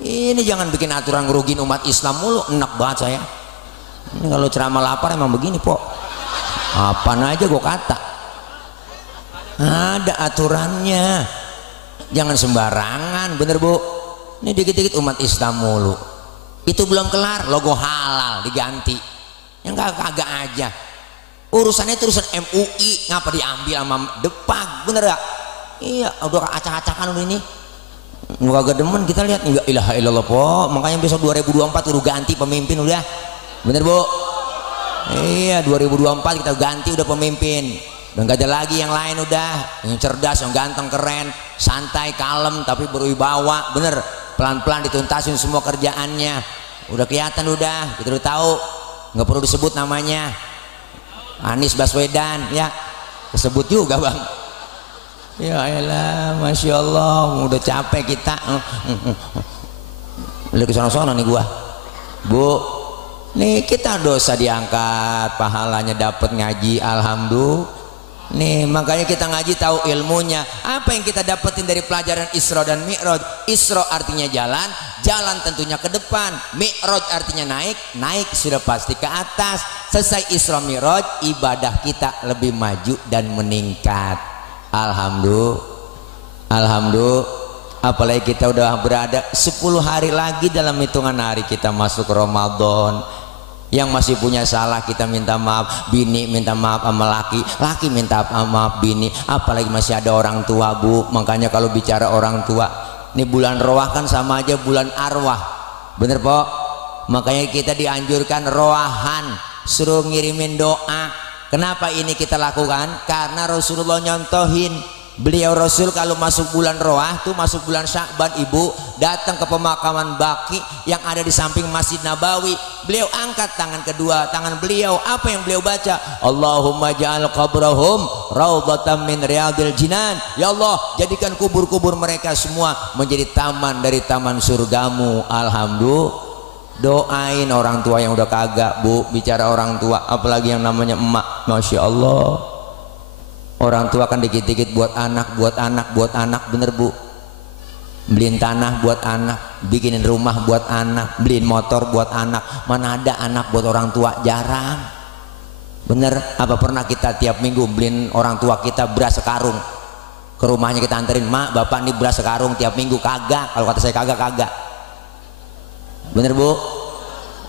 Ini jangan bikin aturan ngerugiin umat Islam mulu, enak banget saya. Ini kalau ceramah lapar emang begini Pok. Apaan aja gua kata. Ada aturannya. Jangan sembarangan, bener Bu. Ini dikit-dikit umat Islam mulu. Itu belum kelar, logo halal diganti. Yang kagak aja. Urusannya itu urusan MUI, ngapa diambil sama Depag, bener gak? Iya, udah acak-acakan udah ini. Kagak demen kita lihat, enggak ilaha illallah Po. Makanya besok 2024 udah ganti pemimpin udah. Bener Bu? Iya, 2024 kita ganti udah pemimpin. Udah gak ada lagi yang lain, udah yang cerdas, yang ganteng, keren, santai, kalem tapi berwibawa, bener. Pelan-pelan dituntasin semua kerjaannya, udah kelihatan, udah kita udah tahu, nggak perlu disebut namanya. Anies Baswedan ya kesebut juga Bang. Ya elah, Masya Allah, udah capek kita. Lihat ke sana-sana nih gua Bu, nih kita dosa diangkat, pahalanya dapat ngaji, alhamdulillah. Nih makanya kita ngaji tahu ilmunya. Apa yang kita dapetin dari pelajaran Isra dan Mi'raj? Isra artinya jalan, jalan tentunya ke depan. Mi'raj artinya naik, naik sudah pasti ke atas. Selesai Isra Mi'raj, ibadah kita lebih maju dan meningkat. Alhamdulillah, alhamdulillah. Apalagi kita udah berada 10 hari lagi dalam hitungan hari kita masuk Ramadan. Yang masih punya salah kita minta maaf, bini minta maaf sama laki, laki minta maaf bini, apalagi masih ada orang tua Bu. Makanya kalau bicara orang tua, ini bulan roah kan sama aja bulan arwah, bener Po? Makanya kita dianjurkan roahan, suruh ngirimin doa. Kenapa ini kita lakukan? Karena Rasulullah nyontohin. Beliau Rasul kalau masuk bulan roah tuh, masuk bulan Sya'ban Ibu, datang ke pemakaman Baqi yang ada di samping Masjid Nabawi. Beliau angkat tangan kedua, tangan beliau, apa yang beliau baca? Allahumma ja'al qabrahum raudhatan min riyadil jinan. Ya Allah, jadikan kubur-kubur mereka semua menjadi taman dari taman surgamu. Alhamdulillah. Doain orang tua yang udah kagak Bu. Bicara orang tua, apalagi yang namanya emak, Masya Allah. Orang tua kan dikit-dikit buat anak, buat anak, buat anak, bener Bu. Beliin tanah buat anak, bikinin rumah buat anak, beliin motor buat anak. Mana ada anak buat orang tua? Jarang. Bener. Apa pernah kita tiap minggu beliin orang tua kita beras sekarung, ke rumahnya kita anterin, mak bapak nih beras sekarung tiap minggu? Kagak. Kalau kata saya kagak. Bener Bu?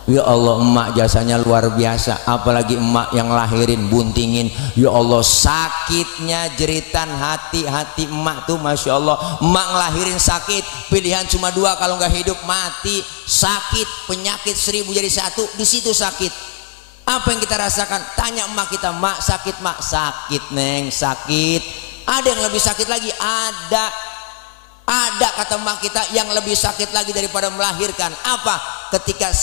Ya Allah, emak jasanya luar biasa. Apalagi emak yang lahirin, buntingin. Ya Allah, sakitnya jeritan hati emak tuh, Masya Allah. Emak ngelahirin sakit, pilihan cuma 2, kalau nggak hidup mati. Sakit, penyakit 1000 jadi 1, di situ sakit. Apa yang kita rasakan? Tanya emak kita, mak sakit mak? Sakit Neng, sakit. Ada yang lebih sakit lagi? Ada kata emak kita yang lebih sakit lagi daripada melahirkan. Apa? Ketika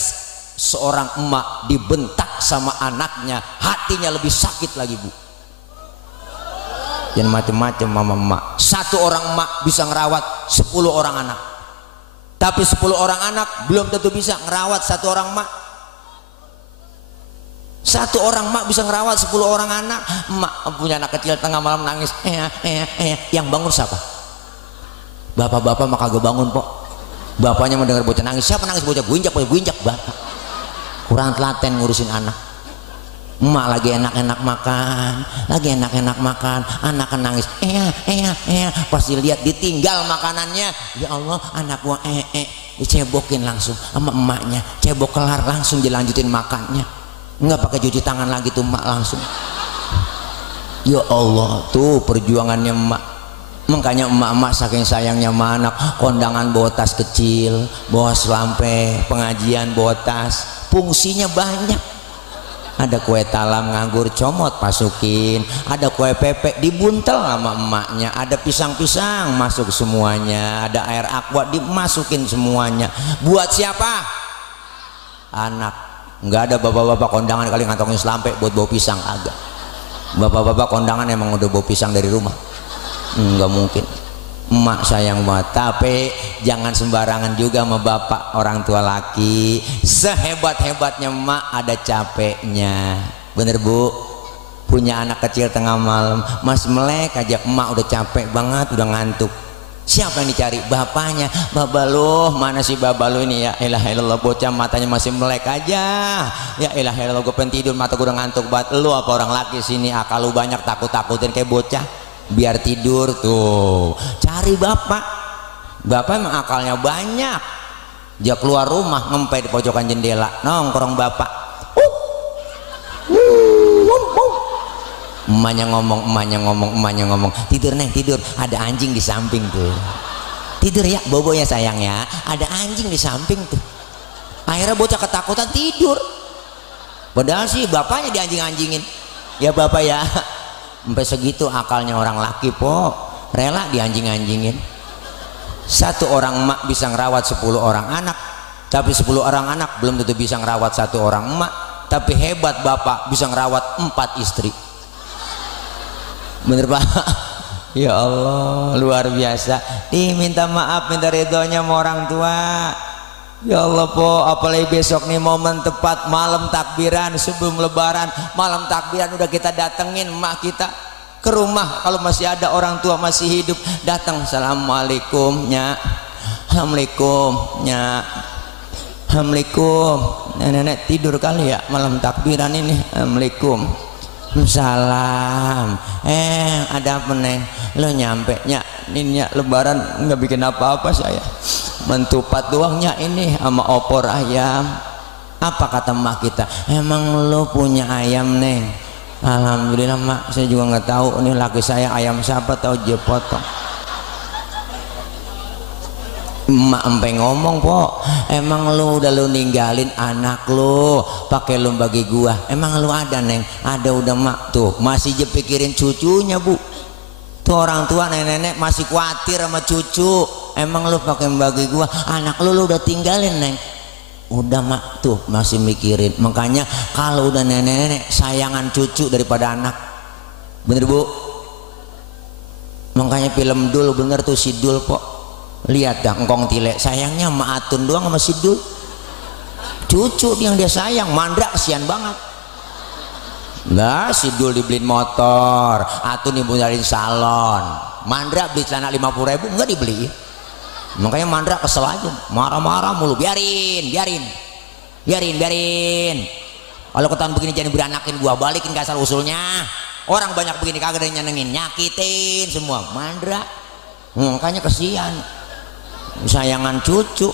seorang emak dibentak sama anaknya, hatinya lebih sakit lagi, Bu. Jangan macem-macem mama emak. Satu orang emak bisa ngerawat 10 orang anak, tapi 10 orang anak belum tentu bisa ngerawat satu orang emak. Satu orang emak bisa ngerawat 10 orang anak. Emak punya anak kecil tengah malam nangis, yang bangun siapa? Bapak-bapak mah kagak bangun, Pok. Bapaknya mendengar bocah nangis, siapa nangis? Bocah gue injak bapak. Kurang telaten ngurusin anak. Emak lagi enak-enak makan, anak kan nangis, pas dilihat ditinggal makanannya, ya Allah, anak gua dicebokin langsung sama emaknya, cebok kelar langsung dilanjutin makannya, nggak pakai cuci tangan lagi tuh emak langsung. Ya Allah, tuh perjuangannya emak. Makanya emak-emak saking sayangnya sama anak, kondangan bawa tas kecil, bawa selampe, pengajian bawa tas, fungsinya banyak. Ada kue talam nganggur comot masukin, ada kue pepek dibuntel sama emaknya, ada pisang-pisang masuk semuanya, ada air aqua dimasukin semuanya. Buat siapa? Anak. Nggak ada bapak-bapak kondangan kali ngantongin selampe buat bawa pisang, agak. Bapak-bapak kondangan emang udah bawa pisang dari rumah, nggak mungkin. Emak sayang banget, tapi jangan sembarangan juga sama bapak orang tua laki. Sehebat-hebatnya emak ada capeknya, bener Bu. Punya anak kecil tengah malam masih melek aja, emak udah capek banget, udah ngantuk. Siapa yang dicari? Bapaknya. Baba lo, mana sih baba lo ini? Ya elah elah, bocah matanya masih melek aja. Ya elah elah, gue pengen tidur, mata gue udah ngantuk banget. Lu apa orang laki sini akal lu banyak, takut-takutin kayak bocah biar tidur tuh. Cari bapak emang akalnya banyak. Dia keluar rumah ngempet di pojokan jendela, nongkrong bapak. Emaknya ngomong, tidur neng, tidur, ada anjing di samping tuh. Tidur ya bobo ya sayang ya, ada anjing di samping tuh. Akhirnya bocah ketakutan tidur, padahal sih bapaknya dianjing-anjingin. Ya bapak ya, sampai segitu akalnya orang laki, Po, rela dianjing-anjingin. Satu orang emak bisa ngerawat 10 orang anak, tapi 10 orang anak belum tentu bisa ngerawat satu orang emak. Tapi hebat bapak bisa ngerawat 4 istri. Bener Pak? Ya Allah, luar biasa. Minta maaf, minta ridhonya sama orang tua. Ya Allah, Po, apalagi besok nih momen tepat malam takbiran sebelum lebaran. Malam takbiran udah kita datengin emak kita ke rumah, kalau masih ada orang tua masih hidup, datang, assalamualaikum nya, assalamualaikum nya, assalamualaikum, nenek tidur kali ya malam takbiran ini, assalamualaikum, salam, ada apa neng, lo nyampe nya, ini lebaran nggak bikin apa-apa saya, mentupat doangnya ini sama opor ayam. Apa kata emak kita? Emang lo punya ayam neng? Alhamdulillah mak, saya juga nggak tahu ini laki saya ayam siapa, tahu dia potong. Emak empe ngomong, Po, emang lu udah lu ninggalin anak lu pakai lu bagi gua, emang lu ada neng? Ada, udah mak, tuh masih je pikirin cucunya Bu. Tuh orang tua nenek-nenek masih khawatir sama cucu, emang lu pakai bagi gua, anak lu udah tinggalin neng. Udah mak, tuh masih mikirin. Makanya kalau udah nenek-nenek sayangan cucu daripada anak, bener Bu. Makanya film Dul bener tuh, si Dul, Po, lihat dah engkong tile sayangnya sama Atun doang sama si Dul. Cucu yang dia sayang, Mandra kesian banget. Nah si Dul dibeliin motor, Atun dibeliin salon, Mandra beli celana 50.000 enggak dibeliin. Makanya Mandra kesel aja, marah-marah mulu. Biarin. Kalau ketahuan begini jangan beranakin gua, balikin ke asal usulnya. Orang banyak begini kagak ada yang nyenengin, nyakitin semua. Mandra, makanya kesian, sayangan cucu,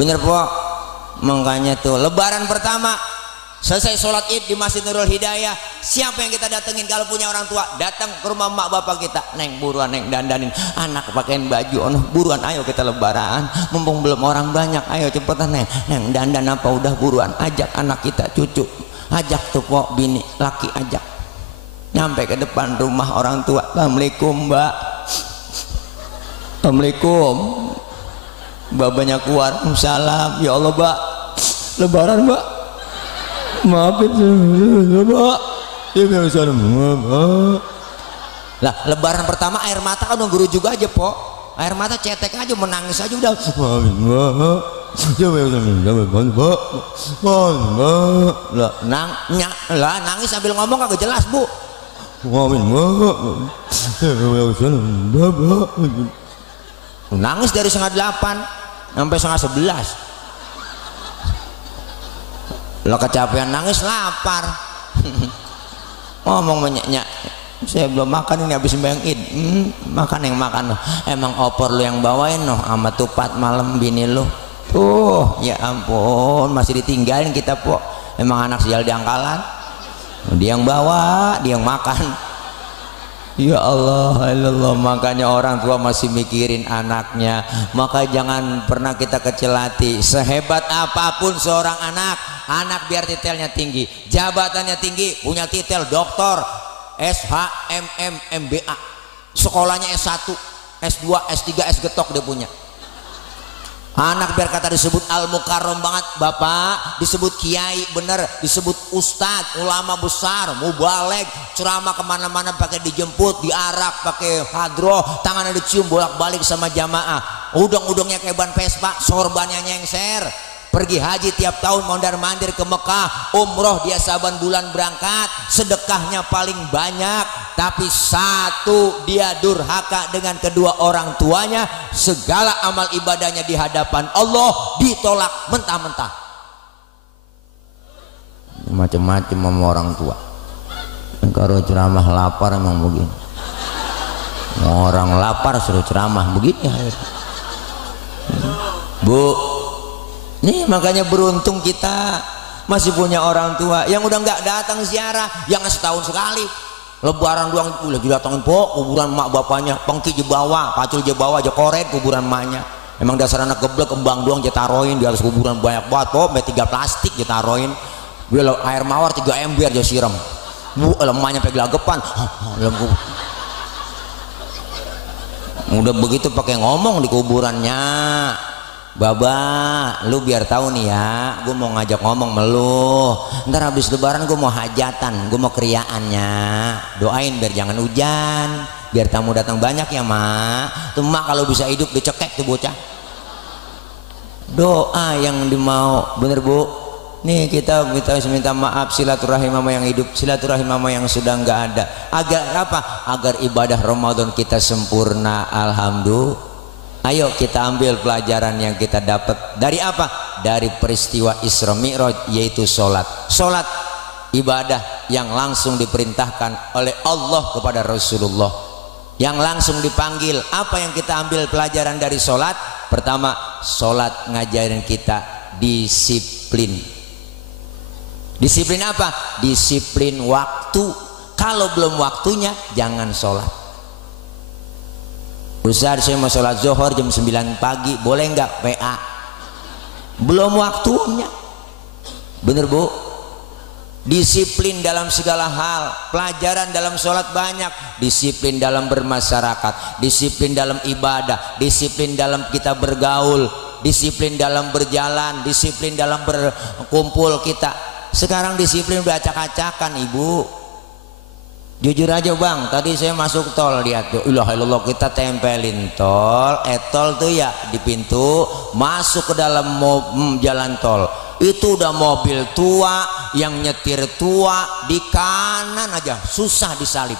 bener Po. Makanya tuh lebaran pertama selesai sholat id di Masjid Nurul Hidayah, siapa yang kita datengin? Kalau punya orang tua datang ke rumah mak bapak kita, neng buruan neng dandanin anak, pakaiin baju, buruan ayo kita lebaran, mumpung belum orang banyak, ayo cepetan neng dandan apa, udah buruan, ajak anak kita cucu, ajak tuh Po, bini laki ajak. Nyampe ke depan rumah orang tua, assalamualaikum mbak, assalamualaikum, babanya keluar, salam, ya Allah mbak, Lebaran Mbak, maafin Mbak. Ya biasa Mbak. Lah lebaran pertama air mata kan guru juga aja po, air mata cetek aja menangis aja udah. Maafin Mbak. Ya biasa Mbak. Lah nangis sambil ngomong kagak jelas Bu. Maafin Mbak. Nangis dari setengah 8 sampai setengah 11. Lo kecapean nangis lapar. Ngomong banyak, saya belum makan ini habis sembahyang Id. Makan yang makan. Emang opor lu yang bawain noh sama tupat malam bini lu. Tuh ya ampun masih ditinggalin kita po. Emang anak sial di angkalan. Dia yang bawa, dia yang makan. Ya Allah, Allah, makanya orang tua masih mikirin anaknya. Maka jangan pernah kita kecil hati. Sehebat apapun seorang anak biar titelnya tinggi, jabatannya tinggi, punya titel doktor, SHMM, MBA, sekolahnya S1, S2, S3, S getok dia punya. Anak biar kata disebut al-mukarram banget bapak, disebut kiai bener, disebut ustadz, ulama besar, mubaleg, ceramah kemana-mana pakai dijemput, diarak, pakai hadroh, tangannya dicium bolak-balik sama jamaah, udang-udangnya kayak ban Vespa, sorbannya nyengser, pergi haji tiap tahun mondar-mandir ke Mekah, umroh dia saban bulan berangkat, sedekahnya paling banyak, tapi satu dia durhaka dengan kedua orang tuanya, segala amal ibadahnya di hadapan Allah ditolak mentah-mentah. Macam-macam sama orang tua. Kalau ceramah lapar emang begini. Orang lapar suruh ceramah begini. Bu, nih makanya beruntung kita masih punya orang tua yang udah nggak datang ziarah, yang setahun sekali. Lebaran doang udah didatangin po kuburan mak bapaknya, pengki je bawa, pacul je bawa, je koret kuburan maknya. Emang dasar anak geblek kembang doang je taroin di atas kuburan banyak banget po, 3 plastik je taroin. Gue air mawar 3 ember je siram. Bu lemahnya pe gelagapan. Udah begitu pakai ngomong di kuburannya. Baba, lu biar tahu nih ya, gue mau ngajak ngomong melu. Ntar habis lebaran gue mau hajatan, gue mau kriaannya. Doain biar jangan hujan, biar tamu datang banyak ya mak. Tuh mak kalau bisa hidup dicekek tuh bocah. Doa yang dimau, bener bu. Nih kita minta maaf silaturahim mama yang hidup, silaturahim mama yang sudah nggak ada. Agar apa? Agar ibadah Ramadan kita sempurna. Alhamdulillah. Ayo kita ambil pelajaran yang kita dapat dari apa? Dari peristiwa Isra Mi'raj, yaitu sholat. Sholat ibadah yang langsung diperintahkan oleh Allah kepada Rasulullah, yang langsung dipanggil. Apa yang kita ambil pelajaran dari sholat? Pertama, sholat ngajarin kita disiplin. Disiplin apa? Disiplin waktu. Kalau belum waktunya jangan sholat. Ustaz saya mau sholat zuhur jam 9 pagi, boleh nggak PA? Belum waktunya. Bener bu? Disiplin dalam segala hal. Pelajaran dalam sholat banyak. Disiplin dalam bermasyarakat, disiplin dalam ibadah, disiplin dalam kita bergaul, disiplin dalam berjalan, disiplin dalam berkumpul kita. Sekarang disiplin udah acak-acakan ibu. Jujur aja bang, tadi saya masuk tol, lihat tuh, ilah ilallah, kita tempelin tol, tol tuh ya di pintu, masuk ke dalam jalan tol, itu udah mobil tua, yang nyetir tua, di kanan aja, susah disalip.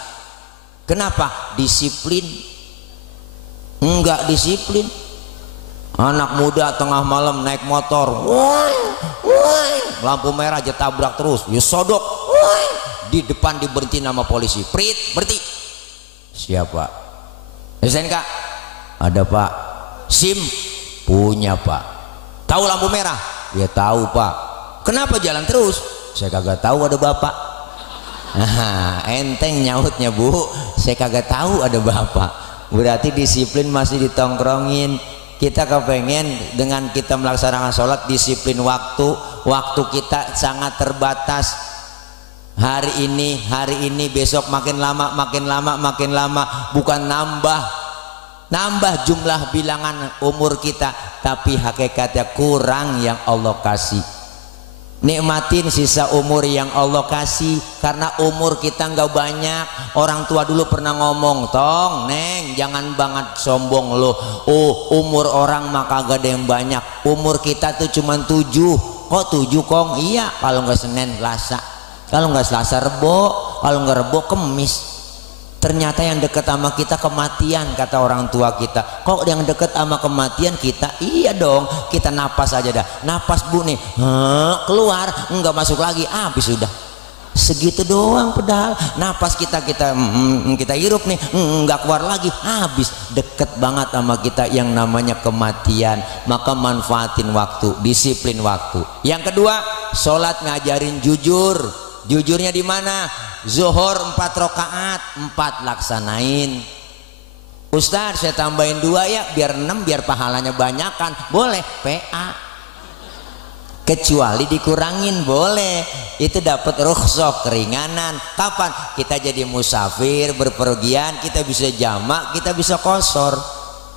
Kenapa? Disiplin. Enggak disiplin. Anak muda tengah malam naik motor, lampu merah aja tabrak terus, ya sodok. Di depan diberhenti nama polisi, prit berhenti. Siapa? SNK? Ada pak. SIM? Punya pak. Tahu lampu merah? Ya tahu pak. Kenapa jalan terus? Saya kagak tahu ada bapak. Nah, enteng nyautnya bu. Saya kagak tahu ada bapak. Berarti disiplin masih ditongkrongin. Kita kepengen dengan kita melaksanakan sholat disiplin waktu. Waktu kita sangat terbatas. Hari ini, besok makin lama, bukan nambah jumlah bilangan umur kita, tapi hakikatnya kurang yang Allah kasih. Nikmatin sisa umur yang Allah kasih, karena umur kita nggak banyak. Orang tua dulu pernah ngomong, tong neng jangan banget sombong lo, umur orang mah kagak ada yang banyak, umur kita tuh cuma 7. Kok 7 kong? Iya, kalau nggak Senin Selasa, kalau nggak Selasa Rebo, kalau nggak Rebo Kemis. Ternyata yang deket sama kita kematian, kata orang tua kita. Kok yang deket sama kematian kita? Iya dong, kita napas aja dah. Napas bu nih, keluar, enggak masuk lagi, habis sudah. Segitu doang pedal. Napas kita hirup nih, enggak keluar lagi, habis. Deket banget sama kita yang namanya kematian. Maka manfaatin waktu, disiplin waktu. Yang kedua, sholat ngajarin jujur. Jujurnya di mana? Zuhur 4 rakaat, 4 laksanain. Ustaz saya tambahin 2 ya biar 6, biar pahalanya banyakan. Boleh, PA. Kecuali dikurangin boleh. Itu dapat rukhsah, keringanan. Kapan? Kita jadi musafir, berpergian, kita bisa jamak, kita bisa qashar.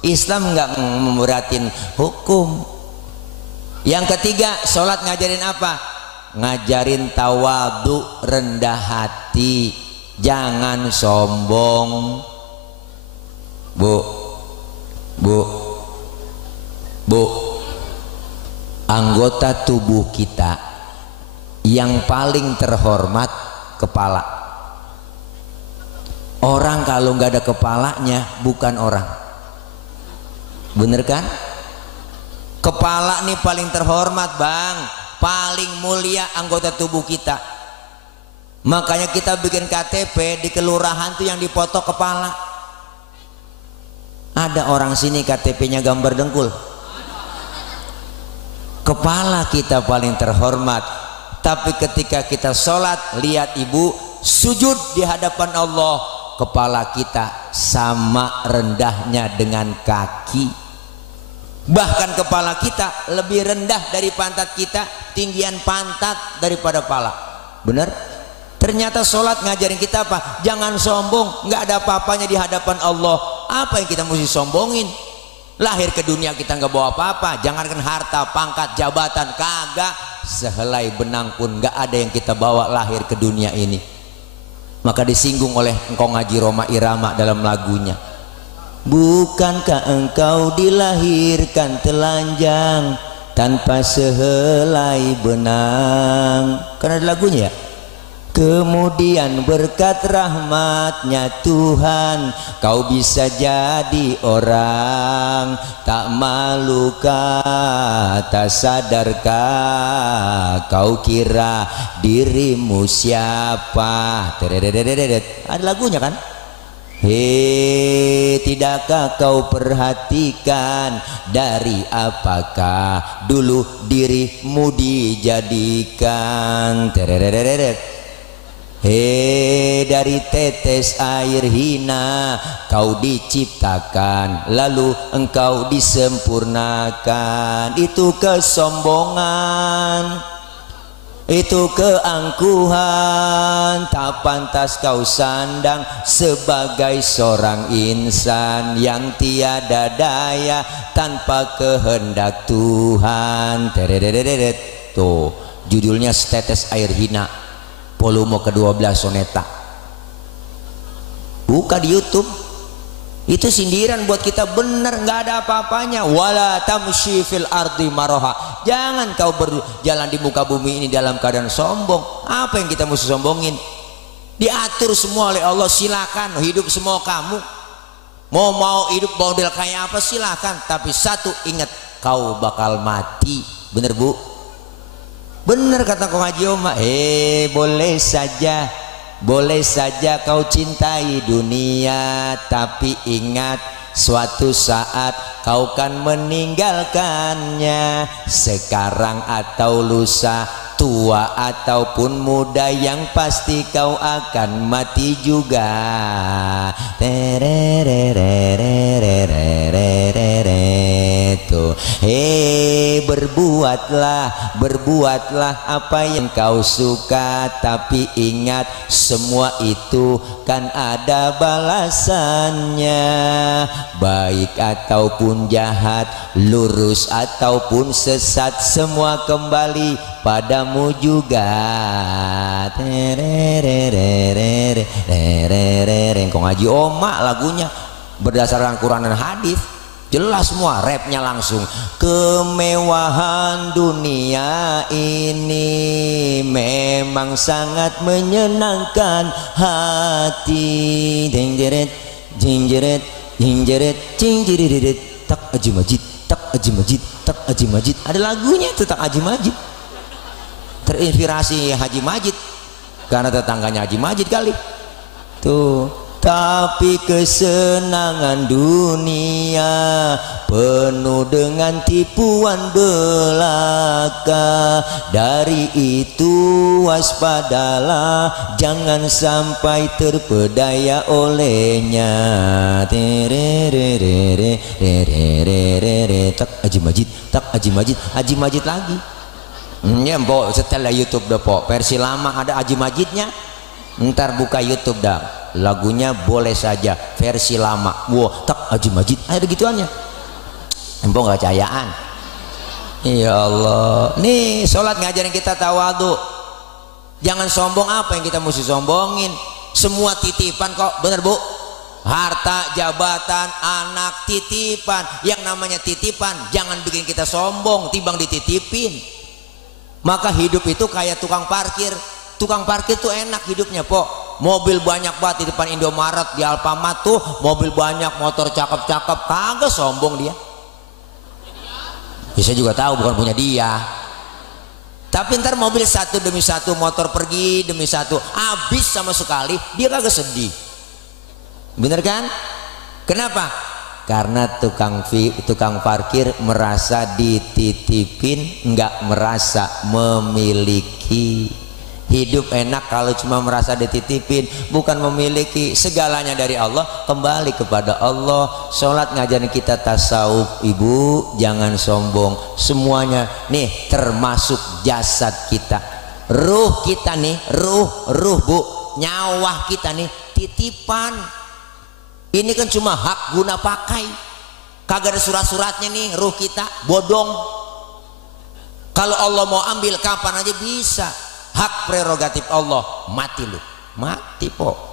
Islam nggak memberatin hukum. Yang ketiga, sholat ngajarin apa? Ngajarin tawadu, rendah hati, jangan sombong. Bu, anggota tubuh kita yang paling terhormat kepala. Orang kalau nggak ada kepalanya bukan orang, bener kan? Kepala nih paling terhormat bang, paling mulia anggota tubuh kita. Makanya kita bikin KTP di kelurahan tuh yang dipoto kepala. Ada orang sini KTP-nya gambar dengkul. Kepala kita paling terhormat. Tapi ketika kita sholat, lihat ibu sujud di hadapan Allah, kepala kita sama rendahnya dengan kaki. Bahkan kepala kita lebih rendah dari pantat kita, tinggian pantat daripada pala. Bener? Ternyata sholat ngajarin kita apa? Jangan sombong, nggak ada apa-apanya di hadapan Allah. Apa yang kita mesti sombongin? Lahir ke dunia kita nggak bawa apa-apa, jangankan harta, pangkat, jabatan, kagak. Sehelai benang pun nggak ada yang kita bawa lahir ke dunia ini. Maka disinggung oleh engkau ngaji Roma Irama dalam lagunya. Bukankah engkau dilahirkan telanjang tanpa sehelai benang? Karena ada lagunya ya. Kemudian berkat rahmatnya Tuhan kau bisa jadi orang. Tak malukah, tak sadarkah kau kira dirimu siapa? Ada lagunya kan? Hei, tidakkah kau perhatikan dari apakah dulu dirimu dijadikan? Hei, dari tetes air hina kau diciptakan, lalu engkau disempurnakan. Itu kesombongan, itu keangkuhan, tak pantas kau sandang sebagai seorang insan yang tiada daya tanpa kehendak Tuhan. Tuh judulnya Setetes Air Hina, volume ke-12 soneta. Buka di YouTube, itu sindiran buat kita, bener nggak ada apa-apanya. Wala tamshi fil ardi maroha, jangan kau berjalan di muka bumi ini dalam keadaan sombong. Apa yang kita mesti sombongin? Diatur semua oleh Allah, silakan hidup semua kamu. Mau hidup model kayak apa silakan, tapi satu ingat, kau bakal mati. Bener bu? Bener kata kau Haji Oma. Boleh saja kau cintai dunia, tapi ingat suatu saat kau kan meninggalkannya. Sekarang atau lusa, tua ataupun muda, yang pasti kau akan mati juga. itu. Berbuatlah, berbuatlah apa yang kau suka, tapi ingat semua itu kan ada balasannya. Baik ataupun jahat, lurus ataupun sesat, semua kembali padamu juga. Kau ngaji omak lagunya berdasarkan Quran dan hadis, jelas semua, rapnya langsung. Kemewahan dunia ini memang sangat menyenangkan hati. Jinjeret, jinjeret, jinjeret, jinjeret, tak Haji Majid, tak Haji Majid, tak Haji Majid. Ada lagunya itu, tak Haji Majid. Terinspirasi Haji Majid karena tetangganya Haji Majid kali tuh. Tapi kesenangan dunia penuh dengan tipuan belaka. Dari itu waspadalah, jangan sampai terpedaya olehnya. Tak Haji Majid, tak Haji Majid, Haji Majid lagi. Ya mbok, setelah YouTube dah pok, versi lama ada Haji Majidnya. Ntar buka YouTube dah, lagunya boleh saja versi lama. Wah, tak Haji Majid ada gituannya. Mbok nggak cayaan. Ya Allah, nih sholat ngajarin kita tawadhu. Jangan sombong. Apa yang kita mesti sombongin? Semua titipan kok, bener bu? Harta, jabatan, anak, titipan. Yang namanya titipan jangan bikin kita sombong, timbang dititipin. Maka hidup itu kayak tukang parkir. Tukang parkir tuh enak hidupnya pok. Mobil banyak banget di depan Indomaret, di Alfamart tuh mobil banyak, motor cakep-cakep, kagak sombong dia. Bisa juga tahu bukan punya dia. Tapi ntar mobil satu demi satu, motor pergi demi satu, habis sama sekali, dia kagak sedih. Bener kan? Kenapa? Karena tukang parkir merasa dititipin, nggak merasa memiliki. Hidup enak kalau cuma merasa dititipin, bukan memiliki. Segalanya dari Allah, kembali kepada Allah. Sholat ngajarin kita tasawuf, ibu jangan sombong. Semuanya nih termasuk jasad kita, ruh kita nih, ruh bu, nyawa kita nih titipan. Ini kan cuma hak guna pakai, kagak ada surat-suratnya nih ruh kita, bodong. Kalau Allah mau ambil kapan aja bisa. Hak prerogatif Allah. Mati lu, mati po.